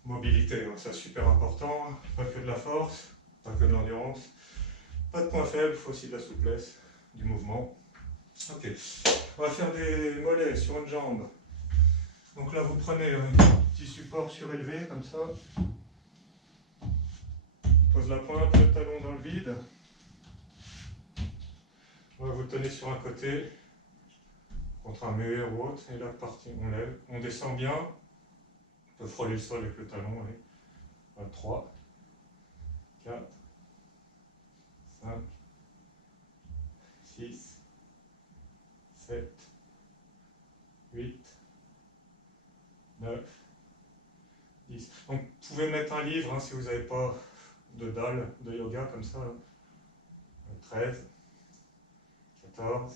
Mobilité, hein, c'est super important. Pas que de la force, pas que de l'endurance. Pas de point faible, il faut aussi de la souplesse, du mouvement. Ok, on va faire des mollets sur une jambe. Donc là, vous prenez un petit support surélevé, comme ça. Pose la pointe, le talon dans le vide. Vous tenez sur un côté, contre un mur ou autre, et là, parti, on lève. On descend bien. On peut frôler le sol avec le talon. Allez. 3, 4, 5, 6, 7, 8, 9, 10. Donc, vous pouvez mettre un livre si vous n'avez pas de dalle de yoga comme ça. 13, 14,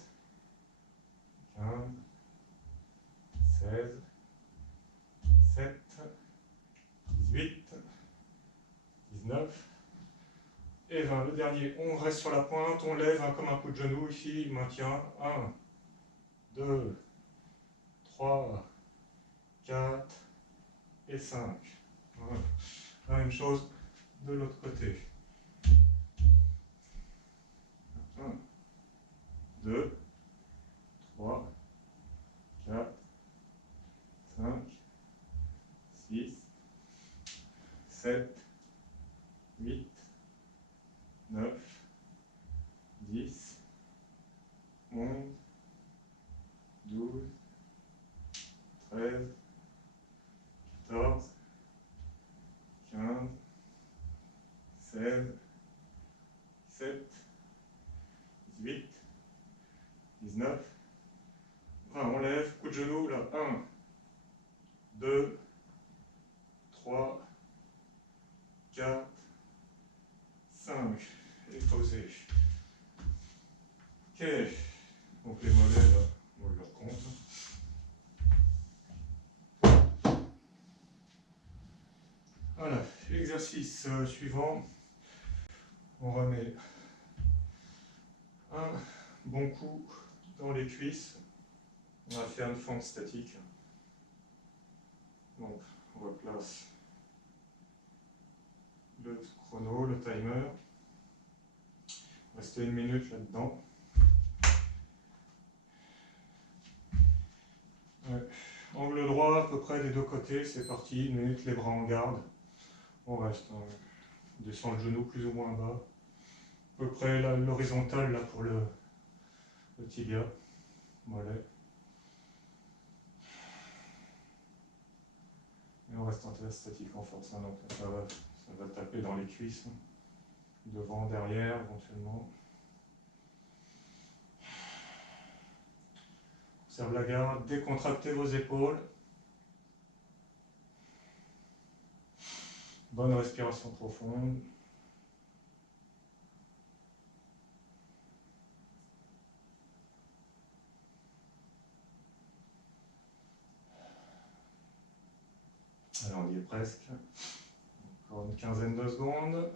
15, 16, 17, 18, 19 et 20. Le dernier, on reste sur la pointe, on lève comme un coup de genou ici, il maintient. 1, 2, 3, 4 et et 5. Voilà. La même chose de l'autre côté. 1, 2, 3, 4, 5, 6, 7, 8, 9, 10, 11, 12, 13, 14, 15, 16, 17, 18, 19, 20. On lève, coup de genou, là. 1, 2, 3, 4, 5. Et posez. Ok. Donc les mollets, là, on leur compte. Voilà. Exercice suivant. On remet un bon coup dans les cuisses. On va faire une fente statique. Donc, on replace le chrono, le timer. Restez 1 minute là-dedans. Ouais. Angle droit à peu près des deux côtés, c'est parti. 1 minute, les bras en garde. On reste. On descend le genou plus ou moins bas. À peu près l'horizontale là pour le tibia. Mollet. Et on reste en test statique en force. Hein, donc ça va taper dans les cuisses. Devant, derrière, éventuellement. Observe la garde, décontractez vos épaules. Bonne respiration profonde. Alors on y est presque. Encore une quinzaine de secondes.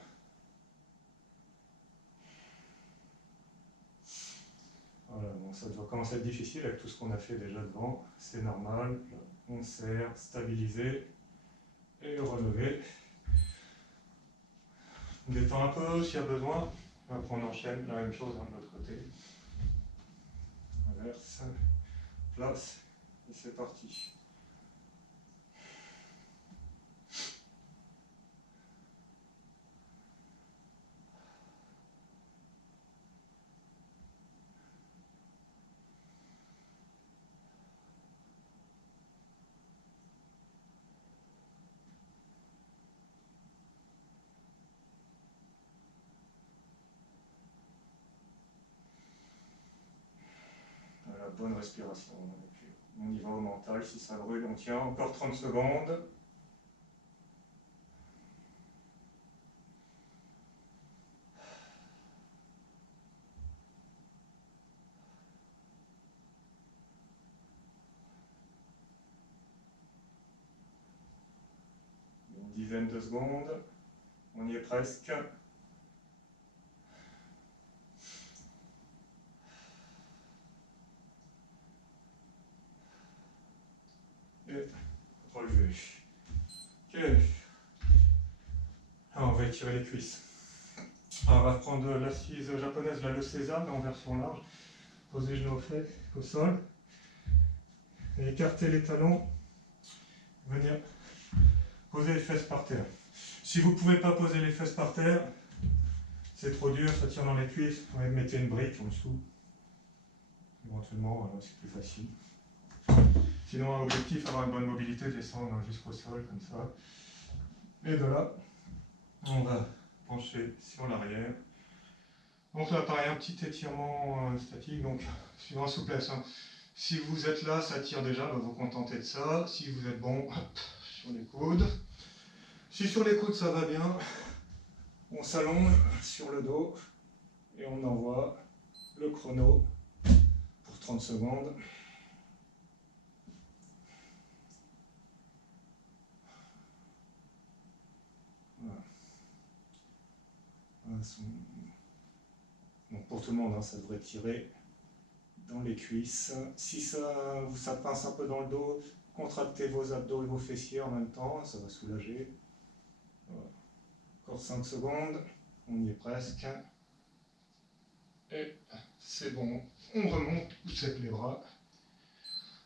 Voilà, bon, ça doit commencer à être difficile avec tout ce qu'on a fait déjà devant. C'est normal. Là, on serre, stabiliser et relever. On détend un peu s'il y a besoin. Après on enchaîne la même chose hein, de l'autre côté. Inverse, place et c'est parti. Voilà, bonne respiration. Et puis, au niveau mental, si ça brûle, on tient encore 30 secondes. Une dizaine de secondes. On y est presque. Et relever. Ok. Alors, on va étirer les cuisses. Alors, on va prendre l'assise japonaise, là, le sésame, en version large. Poser les genoux au sol. Et écarter les talons. Venir poser les fesses par terre. Si vous ne pouvez pas poser les fesses par terre, c'est trop dur, ça tire dans les cuisses. Ouais, mettez une brique en dessous. Éventuellement, c'est plus facile. Sinon, objectif, avoir une bonne mobilité, descendre jusqu'au sol, comme ça. Et de là, on va pencher sur l'arrière. Donc là, pareil, un petit étirement statique, donc suivant la souplesse. Hein. Si vous êtes là, ça tire déjà, bah, vous contentez de ça. Si vous êtes bon, hop, sur les coudes. Si sur les coudes ça va bien, on s'allonge sur le dos et on envoie le chrono pour 30 secondes. Voilà. Donc pour tout le monde, hein, ça devrait tirer dans les cuisses. Si ça pince un peu dans le dos, contractez vos abdos et vos fessiers en même temps, ça va soulager. Voilà. Encore 5 secondes, on y est presque. Et c'est bon, on remonte, poussez les bras.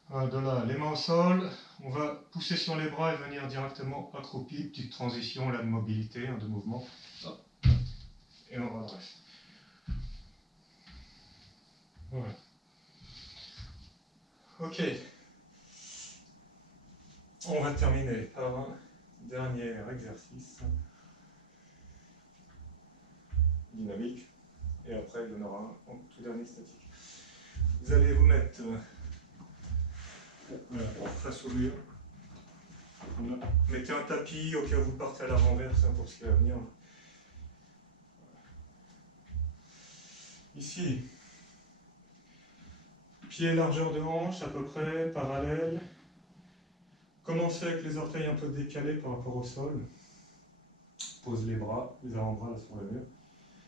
Voilà, de là, les mains au sol, on va pousser sur les bras et venir directement accroupi, petite transition là de mobilité, de mouvement. Hop. Et on redresse. Voilà. Ok. On va terminer par un dernier exercice dynamique. Et après, il y en aura un en tout dernier statique. Vous allez vous mettre voilà, face au mur. Voilà. Mettez un tapis au cas où vous partez à la renverse pour ce qui va venir. Ici, pied largeur de hanche à peu près, parallèle. Commencez avec les orteils un peu décalés par rapport au sol. Pose les bras, les avant-bras là sur le mur.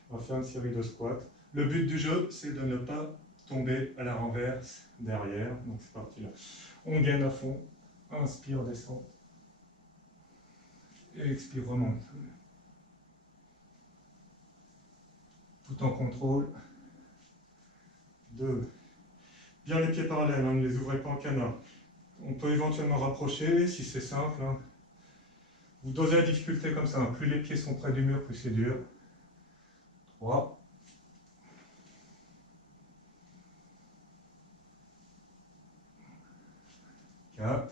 On va faire une série de squats. Le but du jeu, c'est de ne pas tomber à la renverse derrière. Donc c'est parti là. On gaine à fond. Inspire, descend. Et expire, remonte. Tout en contrôle. 2. Bien les pieds parallèles, hein, ne les ouvrez pas en canard. On peut éventuellement rapprocher si c'est simple. Hein. Vous dosez la difficulté comme ça. Hein. Plus les pieds sont près du mur, plus c'est dur. 3. 4.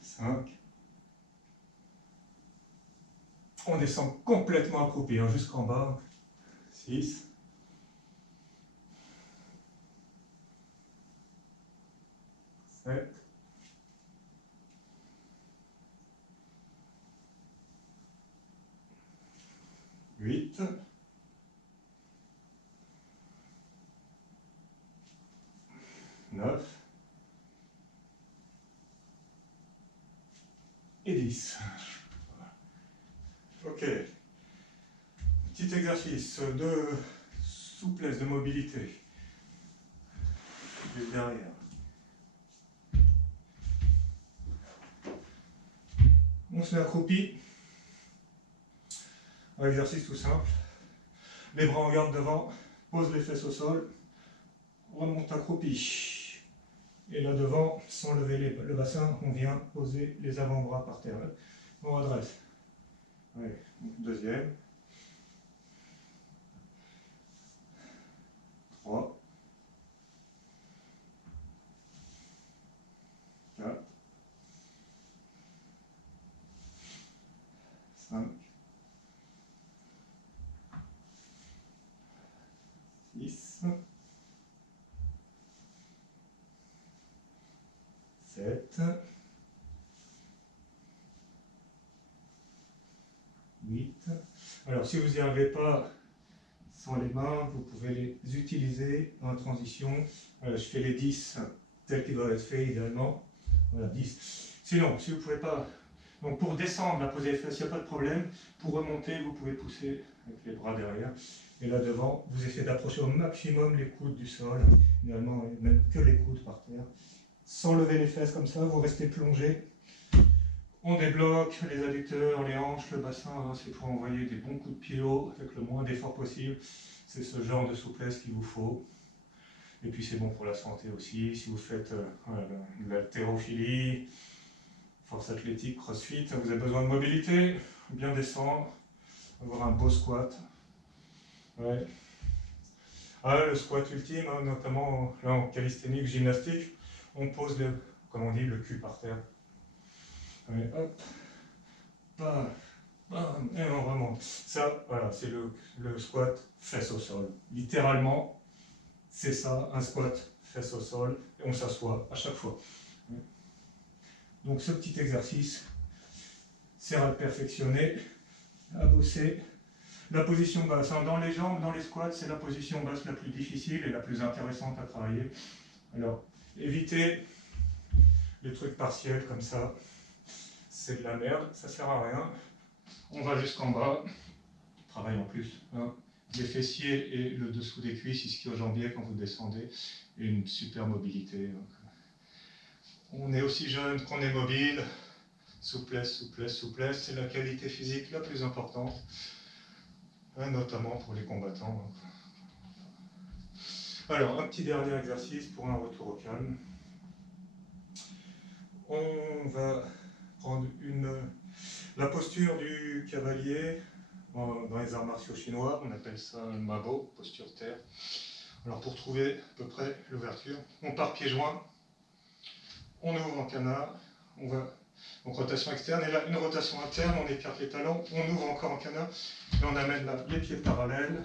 5. On descend complètement accroupi, hein, jusqu'en bas. 6. 7. 8. 9. Et 10. Ok. Petit exercice de souplesse, de mobilité. Derrière. On se met accroupi. Un exercice tout simple. Les bras en garde devant. Pose les fesses au sol. Remonte accroupi. Et là devant, sans lever le bassin, on vient poser les avant-bras par terre. On redresse. Allez, deuxième. 3. 4. 5. 6. 7. 8. Alors, si vous n'y arrivez pas sans les mains, vous pouvez les utiliser en transition. Je fais les 10 tels qu'ils doivent être faits idéalement. Voilà, 10. Sinon, si vous ne pouvez pas... Donc pour descendre, là, poser les fesses, il n'y a pas de problème. Pour remonter, vous pouvez pousser avec les bras derrière. Et là devant, vous essayez d'approcher au maximum les coudes du sol. Idéalement, même que les coudes par terre. Sans lever les fesses comme ça, vous restez plongé. On débloque les adducteurs, les hanches, le bassin, hein, c'est pour envoyer des bons coups de pied haut avec le moins d'effort possible. C'est ce genre de souplesse qu'il vous faut. Et puis c'est bon pour la santé aussi. Si vous faites de l'haltérophilie, force athlétique, crossfit, vous avez besoin de mobilité, bien descendre, avoir un beau squat. Ouais. Ah, le squat ultime, hein, notamment là, en calisthénique, gymnastique, on pose comme on dit, le cul par terre. Allez, hop, bam, bam, et on remonte. Ça, voilà, c'est le squat fesse au sol. Littéralement, c'est ça, un squat fesse au sol, et on s'assoit à chaque fois. Donc ce petit exercice sert à perfectionner, à bosser. La position basse, hein, dans les jambes, dans les squats, c'est la position basse la plus difficile et la plus intéressante à travailler. Alors, évitez les trucs partiels comme ça. C'est de la merde, ça sert à rien. On va jusqu'en bas, travail en plus, hein, les fessiers et le dessous des cuisses, ischio-jambier quand vous descendez, et une super mobilité. Donc, on est aussi jeune qu'on est mobile. Souplesse, souplesse, souplesse, c'est la qualité physique la plus importante, notamment pour les combattants. Alors, un petit dernier exercice pour un retour au calme. On va prendre la posture du cavalier dans les arts martiaux chinois, on appelle ça le mabo, posture terre. Alors pour trouver à peu près l'ouverture, on part pieds joints, on ouvre en canard, on va donc rotation externe, et là une rotation interne, on écarte les talons, on ouvre encore en canard, et on amène là les pieds parallèles.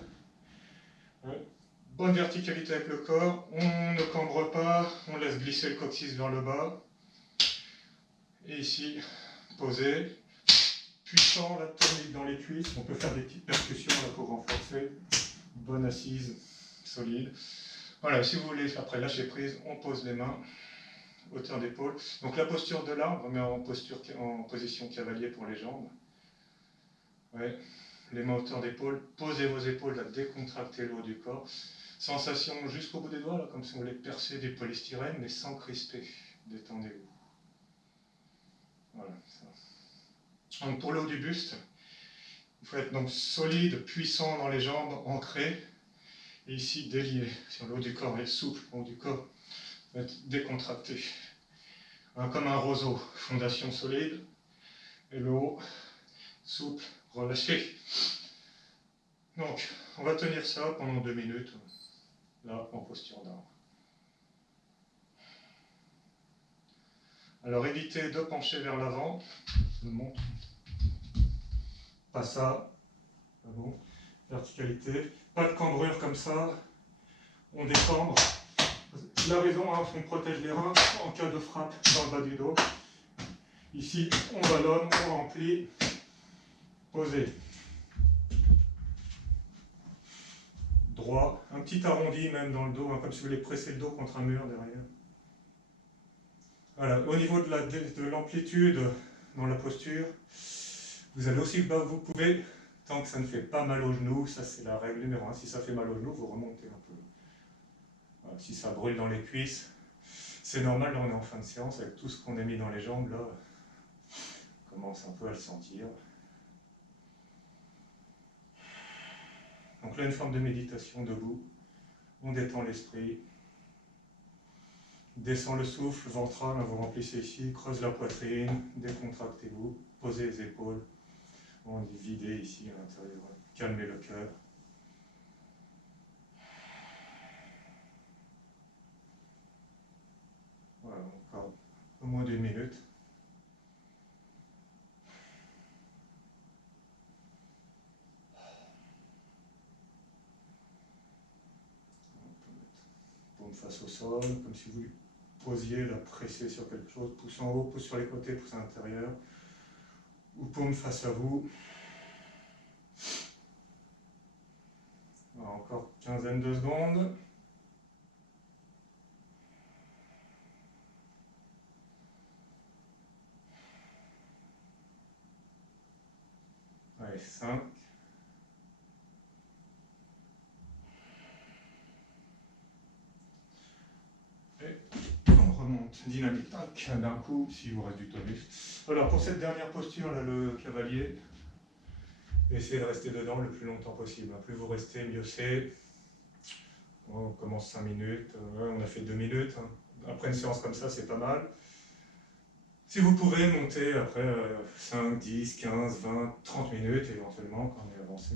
Bonne verticalité avec le corps, on ne cambre pas, on laisse glisser le coccyx vers le bas. Et ici, posé, puissant, la tonique dans les cuisses, on peut faire des petites percussions là pour renforcer. Bonne assise, solide. Voilà, si vous voulez après lâcher prise, on pose les mains, hauteur d'épaule. Donc la posture de là, on remet en position cavalier pour les jambes. Ouais. Les mains hauteur d'épaule, posez vos épaules, là, décontractez le haut du corps. Sensation jusqu'au bout des doigts, là, comme si on voulait percer du polystyrène, mais sans crisper. Détendez-vous. Voilà, ça. Donc pour le haut du buste, il faut être donc solide, puissant dans les jambes, ancré, et ici délié sur le haut du corps, et souple, le haut du corps, être décontracté. Comme un roseau, fondation solide, et le haut, souple, relâché. Donc, on va tenir ça pendant 2 minutes, là, en posture d'arbre. Alors, évitez de pencher vers l'avant. Je vous montre. Pas ça. Pas bon. Verticalité. Pas de cambrure comme ça. On décambre. La raison, hein, on protège les reins en cas de frappe dans le bas du dos. Ici, on ballonne, on remplit. Posé. Droit. Un petit arrondi même dans le dos, hein, comme si vous voulez presser le dos contre un mur derrière. Voilà. Au niveau de l'amplitude dans la posture, vous allez aussi, vous pouvez, tant que ça ne fait pas mal au genou, ça c'est la règle numéro 1, si ça fait mal au genou, vous remontez un peu. Voilà, si ça brûle dans les cuisses, c'est normal, là on est en fin de séance, avec tout ce qu'on a mis dans les jambes, là, on commence un peu à le sentir. Donc là, une forme de méditation debout, on détend l'esprit, descend le souffle ventral, vous remplissez ici, creuse la poitrine, décontractez-vous, posez les épaules. On dit vider ici à l'intérieur, calmez le cœur. Voilà, encore au moins 2 minutes. On peut mettre paume face au sol, comme si vous posiez, la pressez sur quelque chose, pouce en haut, pouce sur les côtés, pouce à l'intérieur, ou paume face à vous. Alors, encore quinzaine de secondes. Allez, 5. Et on remonte, dynamique, d'un coup, s'il vous reste du tonus. Alors, pour cette dernière posture, là, le cavalier, essayez de rester dedans le plus longtemps possible. Plus vous restez, mieux c'est. On commence 5 minutes, on a fait 2 minutes. Après une séance comme ça, c'est pas mal. Si vous pouvez monter après 5, 10, 15, 20, 30 minutes éventuellement quand on est avancé,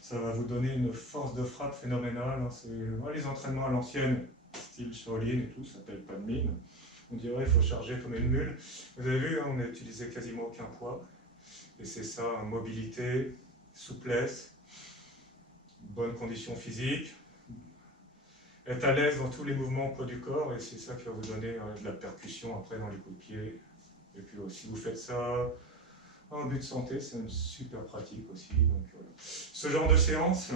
ça va vous donner une force de frappe phénoménale. C'est les entraînements à l'ancienne, style Shaolin et tout, ça s'appelle pas de mine. On dirait qu'il faut charger comme une mule. Vous avez vu, on n'a utilisé quasiment aucun poids. Et c'est ça, mobilité, souplesse, bonne condition physique, être à l'aise dans tous les mouvements au poids du corps, et c'est ça qui va vous donner de la percussion après dans les coups de pied. Et puis si vous faites ça en but de santé, c'est une super pratique aussi. Donc, voilà. Ce genre de séance,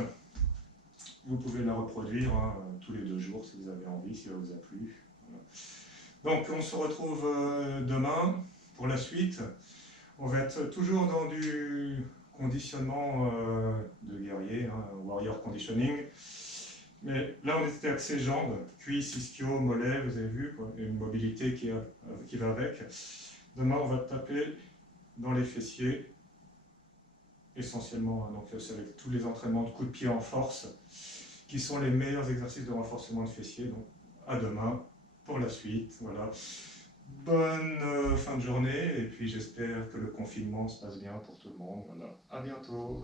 vous pouvez la reproduire tous les 2 jours si vous avez envie, si ça vous a plu. Voilà. Donc on se retrouve demain pour la suite. On va être toujours dans du conditionnement de guerrier, hein, warrior conditioning. Mais là, on était axé jambes, cuisses, ischio, mollets, vous avez vu, quoi, et une mobilité qui va avec. Demain, on va taper dans les fessiers, essentiellement, hein, donc c'est avec tous les entraînements de coups de pied en force, qui sont les meilleurs exercices de renforcement de fessiers. Donc, à demain pour la suite. Voilà. Bonne fin de journée, et puis j'espère que le confinement se passe bien pour tout le monde. Voilà. À bientôt.